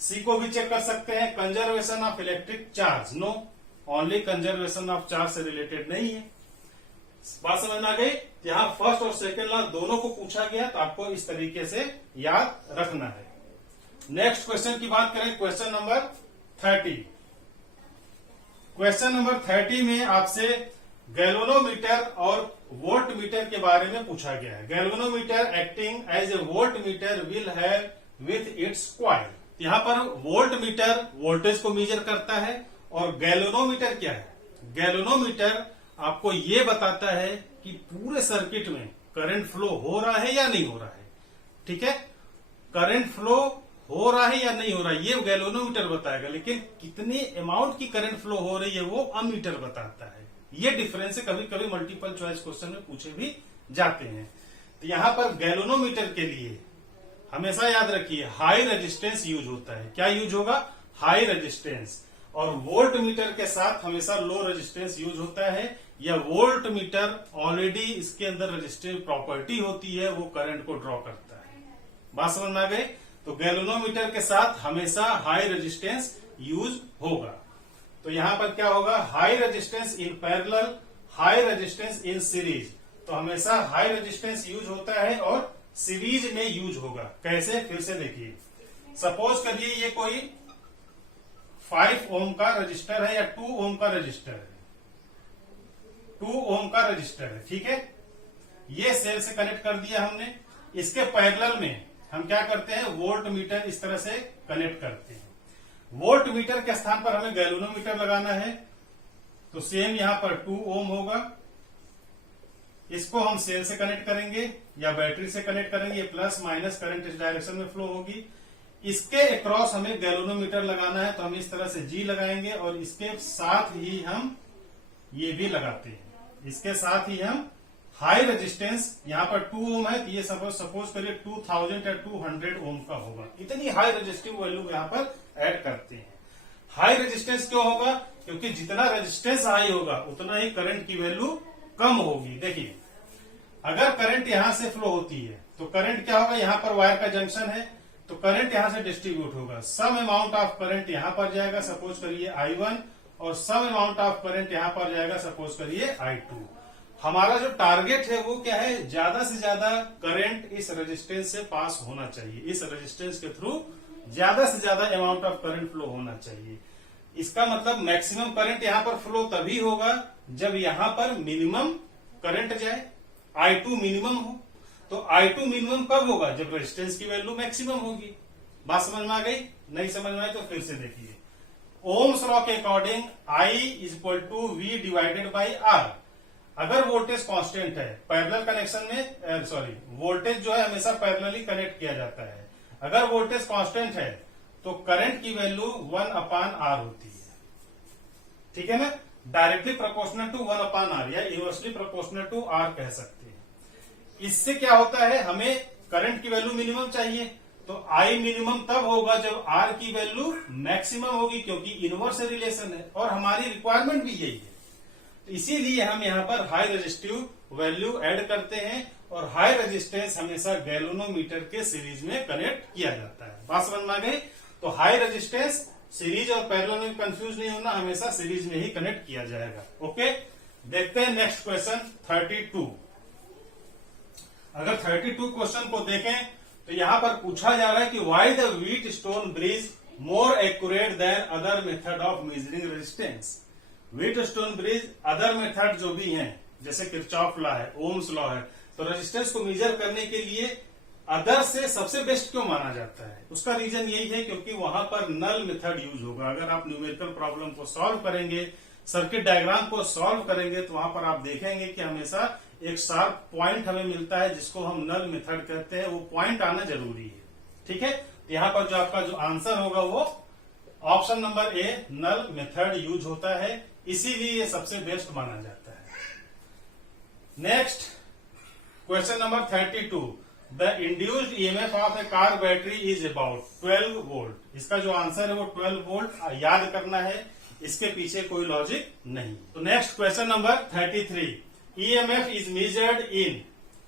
सी को भी चेक कर सकते हैं। Conservation of electric charge, no, only conservation of charge से रिलेटेड नहीं है। बात समझ में आ गई? यहां फर्स्ट और सेकेंड लॉ दोनों को पूछा गया, तो आपको इस तरीके से याद रखना है। नेक्स्ट क्वेश्चन की बात करें, क्वेश्चन नंबर 30। क्वेश्चन नंबर 30 में आपसे गैल्वेनोमीटर और वोल्ट मीटर के बारे में पूछा गया है। Galvanometer acting as a volt meter will have with its coil. यहां पर वोल्ट मीटर वोल्टेज को मेजर करता है, और गैल्वेनोमीटर क्या है? गैल्वेनोमीटर आपको ये बताता है कि पूरे सर्किट में करंट फ्लो हो रहा है या नहीं हो रहा है। ठीक है, करंट फ्लो हो रहा है या नहीं हो रहा है ये गैल्वेनोमीटर बताएगा, लेकिन कितनी अमाउंट की करंट फ्लो हो रही है वो अमीटर बताता है। ये डिफरेंस है, कभी कभी मल्टीपल चॉइस क्वेश्चन में पूछे भी जाते हैं। तो यहां पर गैल्वेनोमीटर के लिए हमेशा याद रखिए हाई रेजिस्टेंस यूज होता है। क्या यूज होगा? High resistance. और वोल्ट मीटर के साथ हमेशा लो रेजिस्टेंस यूज होता है, या वोल्ट मीटर ऑलरेडी इसके अंदर रेजिस्टिव प्रॉपर्टी होती है, वो करंट को ड्रॉ करता है। बात समझ में आ गई? तो गैल्वेनोमीटर के साथ हमेशा हाई रेजिस्टेंस यूज होगा। तो यहां पर क्या होगा? High resistance in parallel, high resistance in series. तो हमेशा हाई रेजिस्टेंस यूज होता है और सीरीज में यूज होगा। कैसे? फिर से देखिए, सपोज करिए ये कोई 5 ओम का रजिस्टर है या 2 ओम का रजिस्टर है, 2 ओम का रजिस्टर है। ठीक है, ये सेल से कनेक्ट कर दिया हमने। इसके पैरेलल में हम क्या करते हैं? वोल्ट मीटर इस तरह से कनेक्ट करते हैं। वोल्ट मीटर के स्थान पर हमें गैल्वेनोमीटर लगाना है, तो सेम यहां पर 2 ओम होगा। इसको हम सेल से कनेक्ट करेंगे या बैटरी से कनेक्ट करेंगे, प्लस माइनस करंट इस डायरेक्शन में फ्लो होगी। इसके अक्रॉस हमें गैल्वेनोमीटर लगाना है, तो हम इस तरह से G लगाएंगे और इसके साथ ही हम ये भी लगाते हैं। इसके साथ ही हम हाई रेजिस्टेंस, यहाँ पर 2 ओम है तो ये सपोज करिए 2000 या 200 ओम का होगा, इतनी हाई रेजिस्टिव वैल्यू यहाँ पर ऐड करते हैं। हाई रेजिस्टेंस क्यों होगा? क्योंकि जितना रेजिस्टेंस हाई होगा उतना ही करंट की वैल्यू कम होगी। देखिए अगर करंट यहां से फ्लो होती है तो करंट क्या होगा, यहां पर वायर का जंक्शन है तो करंट यहां से डिस्ट्रीब्यूट होगा, सम अमाउंट ऑफ करंट यहां पर जाएगा, सपोज करिए I1, और सम अमाउंट ऑफ करंट यहां पर जाएगा, सपोज करिए I2। हमारा जो टारगेट है वो क्या है, ज्यादा से ज्यादा करंट इस रेजिस्टेंस से पास होना चाहिए, इस रेजिस्टेंस के थ्रू ज्यादा से ज्यादा अमाउंट ऑफ करंट फ्लो होना चाहिए। इसका मतलब मैक्सिमम करंट यहां पर फ्लो तभी होगा जब यहां पर मिनिमम करंट जाए, I2 मिनिमम हो। तो I2 मिनिमम कब होगा, जब रेजिस्टेंस की वैल्यू मैक्सिमम होगी। बात समझ में आ गई? नहीं समझ में आई तो फिर से देखिए, ओम्स लॉ के according I = V divided by R। अगर वोल्टेज कांस्टेंट है, पैरेलल कनेक्शन में वोल्टेज जो है हमेशा पैरेलली कनेक्ट किया जाता है। अगर वोल्टेज कांस्टेंट है तो करंट की वैल्यू 1/R होती है, ठीक है ना, डायरेक्टली प्रोपोर्शनल टू 1/R या इनवर्सली प्रोपोर्शनल टू R कह सकते हैं। इससे क्या होता है, हमें करंट की वैल्यू मिनिमम चाहिए, तो I मिनिमम तब होगा जब R की वैल्यू मैक्सिमम होगी, क्योंकि इनवर्स रिलेशन है और हमारी रिक्वायरमेंट भी यही है। तो इसीलिए हम यहाँ पर हाई रेजिस्टिव वैल्यू ऐड करते हैं और हाई रेजिस्टेंस हमेशा गैल्वेनोमीटर के सीरीज में कनेक्ट किया जाता है। बात समझ में आ गई? तो हाई रेजिस्टेंस सीरीज और पैरेलल में कंफ्यूज नहीं होना, हमेशा सीरीज में ही कनेक्ट किया जाएगा। ओके, देखते हैं नेक्स्ट क्वेश्चन 32। अगर 32 क्वेश्चन को देखें तो यहां पर पूछा जा रहा है कि why the Wheatstone bridge more accurate then other method of measuring resistance. Wheatstone bridge other method जो भी हैं, जैसे किरचॉफ लॉ है, ओम्स लॉ है, तो रेजिस्टेंस को मेजर करने के लिए अदर से सबसे बेस्ट क्यों माना जाता है? उसका रीजन यही है क्योंकि वहां पर नल मेथड यूज होगा। अगर आप न्यूमेरिकल प्रॉब्लम को सॉल्व करेंगे, सर्किट डायग्राम को सॉल्व करेंगे, तो वहां पर आप देखेंगे कि हमेशा एक शार्प पॉइंट हमें मिलता है जिसको हम नल मेथड कहते हैं। वो पॉइंट आना जरूरी है, ठीक है। तो यहाँ पर जो आपका जो आंसर होगा वो option number A, null method use होता है, इसीलिए ये सबसे बेस्ट माना जाता है। Next question number 32, the induced EMF of a car battery is about 12 volt. इसका जो आंसर है वो 12 वोल्ट याद करना है, इसके पीछे कोई लॉजिक नहीं। तो next question number 33, EMF is measured in.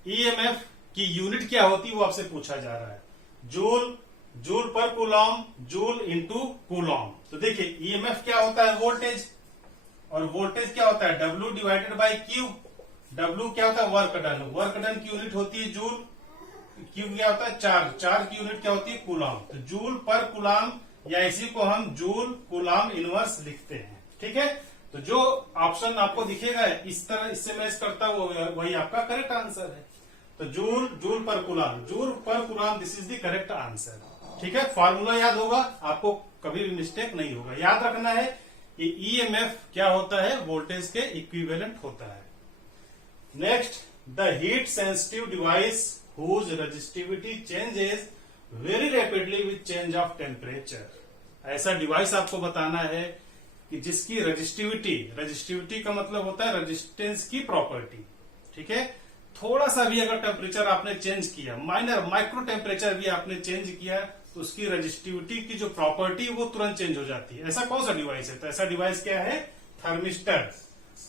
EMF की यूनिट क्या होती है वो आपसे पूछा जा रहा है, जूल, जूल पर कूलॉम, जूल इंटू कूलॉम। तो देखिए ईएमएफ क्या होता है, वोल्टेज, और वोल्टेज क्या होता है, W divided by Q। W क्या होता है, वर्क डन, वर्क डन की यूनिट होती है जूल, Q क्या होता है, चार्ज, चार्ज की यूनिट क्या होती है, कूलॉम। तो जूल पर कूलॉम, या इसी को हम जूल कूलॉम इनवर्स लिखते हैं, ठीक है। तो जो ऑप्शन आपको दिखेगा इस तरह, इससे मैच करता हुआ, वही आपका करेक्ट आंसर है। तो जूल, जूल पर कूलॉम, जूल पर Coulomb, this is the correct answer, ठीक है। फॉर्मूला याद होगा, आपको कभी भी मिस्टेक नहीं होगा। याद रखना है कि ईएमएफ क्या होता है, वोल्टेज के इक्विवेलेंट होता है। Next, the heat sensitive device whose resistivity changes very rapidly with change of temperature. ऐसा डिवाइस आपको बताना है कि जिसकी रेजिस्टिविटी, रेजिस्टिविटी का मतलब होता है रेजिस्टेंस की प्रॉपर्टी, ठीक है। थोड़ा सा भी अगर टेम्परेचर आपने चेंज किया, माइनर माइक्रो टेम्परेचर भी आपने चेंज किया, तो उसकी रेजिस्टिविटी की जो प्रॉपर्टी वो तुरंत चेंज हो जाती है। ऐसा कौन सा डिवाइस है, तो ऐसा डिवाइस क्या है, thermistor.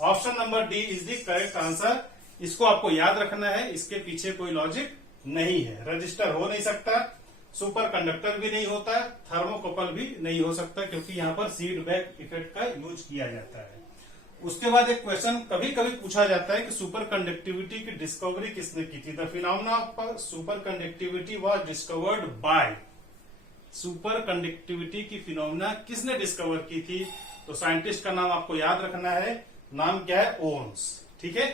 Option number D is the correct answer. इसको आपको याद रखना है, इसके पीछे कोई लॉजिक नहीं है। रजिस्टर हो नहीं सकता, सुपर कंडक्टर भी नहीं होता, थर्मोकपल भी नहीं हो सकता, क्योंकि यहाँ पर सीड बैक इफेक्ट का यूज किया जाता है। उसके बाद एक क्वेश्चन कभी कभी पूछा जाता है कि सुपर कंडक्टिविटी की डिस्कवरी किसने की थी। The phenomena of super conductivity was discovered by. Super conductivity की फिनोमेना किसने डिस्कवर की थी, तो साइंटिस्ट का नाम आपको याद रखना है, नाम क्या है, ओम्स, ठीक है।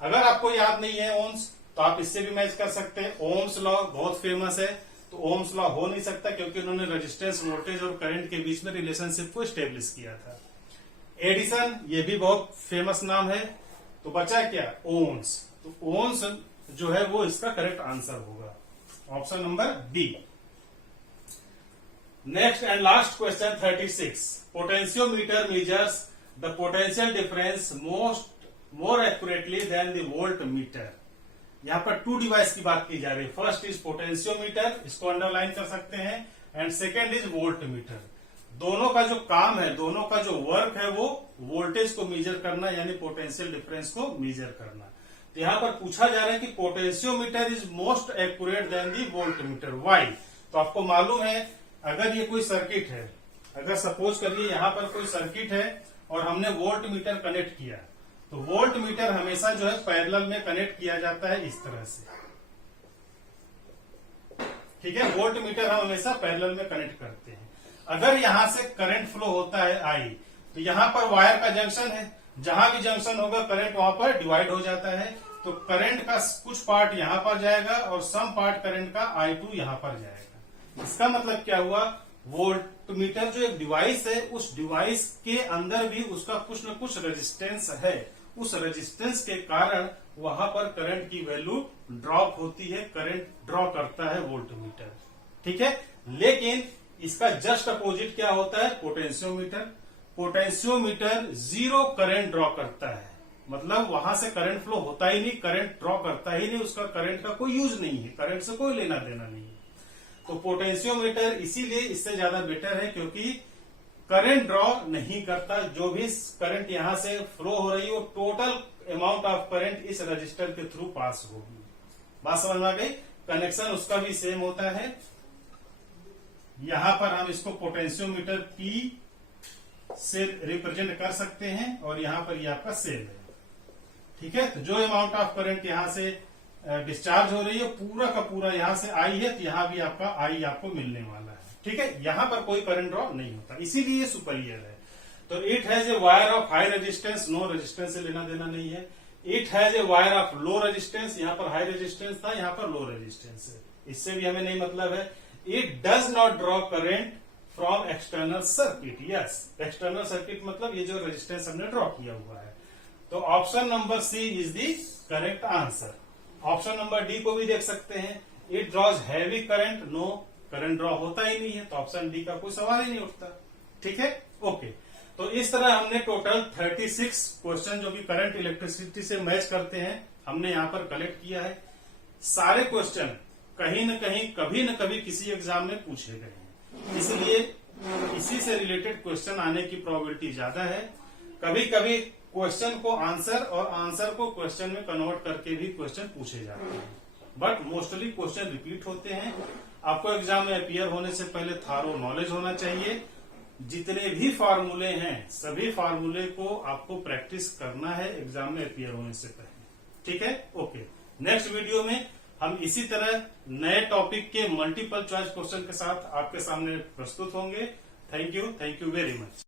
अगर आपको याद नहीं है ओम्स, तो आप इससे भी मैच कर सकते हैं। ओम्स लॉ बहुत फेमस है, तो ओम्स लॉ हो नहीं सकता क्योंकि उन्होंने रेजिस्टेंस, वोल्टेज और करंट के बीच में रिलेशनशिप को स्टेब्लिश किया था। एडिसन, ये भी बहुत फेमस नाम है, तो बचा क्या, ओम्स। तो ओम्स जो है वो इसका करेक्ट आंसर होगा, option number B. Next and last question 36. Potentiometer measures the potential difference more accurately than the voltmeter. यहाँ पर टू डिवाइस की बात की जा रही है. फर्स्ट इज पोटेंशियोमीटर, इसको अंडरलाइन कर सकते हैं, एंड सेकेंड इज वोल्टमीटर. दोनों का जो काम है, दोनों का जो वर्क है, वो वोल्टेज को मेजर करना यानी पोटेंशियल डिफरेंस को मेजर करना. तो यहाँ पर पूछा जा रहा है कि potentiometer is most accurate then the voltmeter. Why? तो आपको मालूम है, अगर ये कोई सर्किट है, अगर सपोज करिए यहाँ पर कोई सर्किट है और हमने वोल्टमीटर कनेक्ट किया, तो वोल्टमीटर हमेशा जो है पैरेलल में कनेक्ट किया जाता है इस तरह से. ठीक है, वोल्टमीटर हम हमेशा पैरेलल में कनेक्ट करते हैं. अगर यहां से करंट फ्लो होता है आई, तो यहां पर वायर का जंक्शन है, जहां भी जंक्शन होगा करंट वहां पर डिवाइड हो जाता है. तो करंट का कुछ पार्ट यहां पर जाएगा और सम पार्ट करंट का I2 यहां पर जाएगा. इसका मतलब क्या हुआ, वोल्टमीटर जो एक डिवाइस है, उस डिवाइस के अंदर भी उसका कुछ न कुछ रेजिस्टेंस है. उस रेजिस्टेंस के कारण वहां पर करंट की वैल्यू ड्रॉप होती है, करंट ड्रॉ करता है वोल्टमीटर. ठीक है, लेकिन इसका जस्ट अपोजिट क्या होता है, potentiometer. Potentiometer zero current draw करता है, मतलब वहां से करंट फ्लो होता ही नहीं, करंट ड्रॉ करता ही नहीं, उसका करंट का कोई यूज नहीं है, करंट से कोई लेना देना नहीं है. तो पोटेंशियोमीटर इसीलिए इससे ज्यादा बेटर है, क्योंकि करंट ड्रॉ नहीं करता. जो भी करंट यहां से फ्लो हो रही है, वो टोटल अमाउंट ऑफ करंट इस रजिस्टर के थ्रू पास होगी. बात समझ में आ गई. कनेक्शन उसका भी सेम होता है. यहां पर हम इसको पोटेंशियोमीटर P से रिप्रेजेंट कर सकते हैं, और यहां पर ये आपका सेल है. ठीक है, तो जो अमाउंट ऑफ करंट यहां से डिस्चार्ज हो रही है, पूरा का पूरा यहां से आई है, तो यहां भी आपका आई आपको मिलने वाला है. ठीक है, यहां पर कोई करंट ड्रॉ नहीं होता, इसीलिए सुपीरियर है. तो it has a wire of high resistance, no resistance से लेना देना नहीं है. It has a wire of low resistance, यहां पर हाई रेजिस्टेंस था, यहां पर लो रेजिस्टेंस है, इससे भी हमें नहीं मतलब है. It does not draw current from external circuit. Yes, external circuit मतलब ये जो रेजिस्टेंस हमने ड्रॉ किया हुआ है. तो option number C is the correct answer. Option number D को भी देख सकते हैं. It draws heavy current, no, current draw होता ही नहीं है, तो ऑप्शन डी का कोई सवाल ही नहीं उठता. ठीक है, ओके. तो इस तरह हमने टोटल 36 क्वेश्चन जो कि करंट इलेक्ट्रिसिटी से मैच करते हैं, हमने यहां पर कलेक्ट किया है. सारे क्वेश्चन कहीं न कहीं, कभी न कभी किसी एग्जाम में पूछे गए हैं, इसलिए इसी से रिलेटेड क्वेश्चन आने की प्रोबेबिलिटी ज्यादा है. कभी कभी क्वेश्चन को आंसर और आंसर को क्वेश्चन में कन्वर्ट करके भी क्वेश्चन पूछे जाते हैं, बट मोस्टली क्वेश्चन रिपीट होते हैं. आपको एग्जाम में अपीयर होने से पहले थारो नॉलेज होना चाहिए. जितने भी फार्मूले हैं, सभी फार्मूले को आपको प्रैक्टिस करना है एग्जाम में अपीयर होने से पहले. ठीक है, ओके. नेक्स्ट वीडियो में हम इसी तरह नए टॉपिक के मल्टीपल चॉइस क्वेश्चन के साथ आपके सामने प्रस्तुत होंगे. Thank you very much.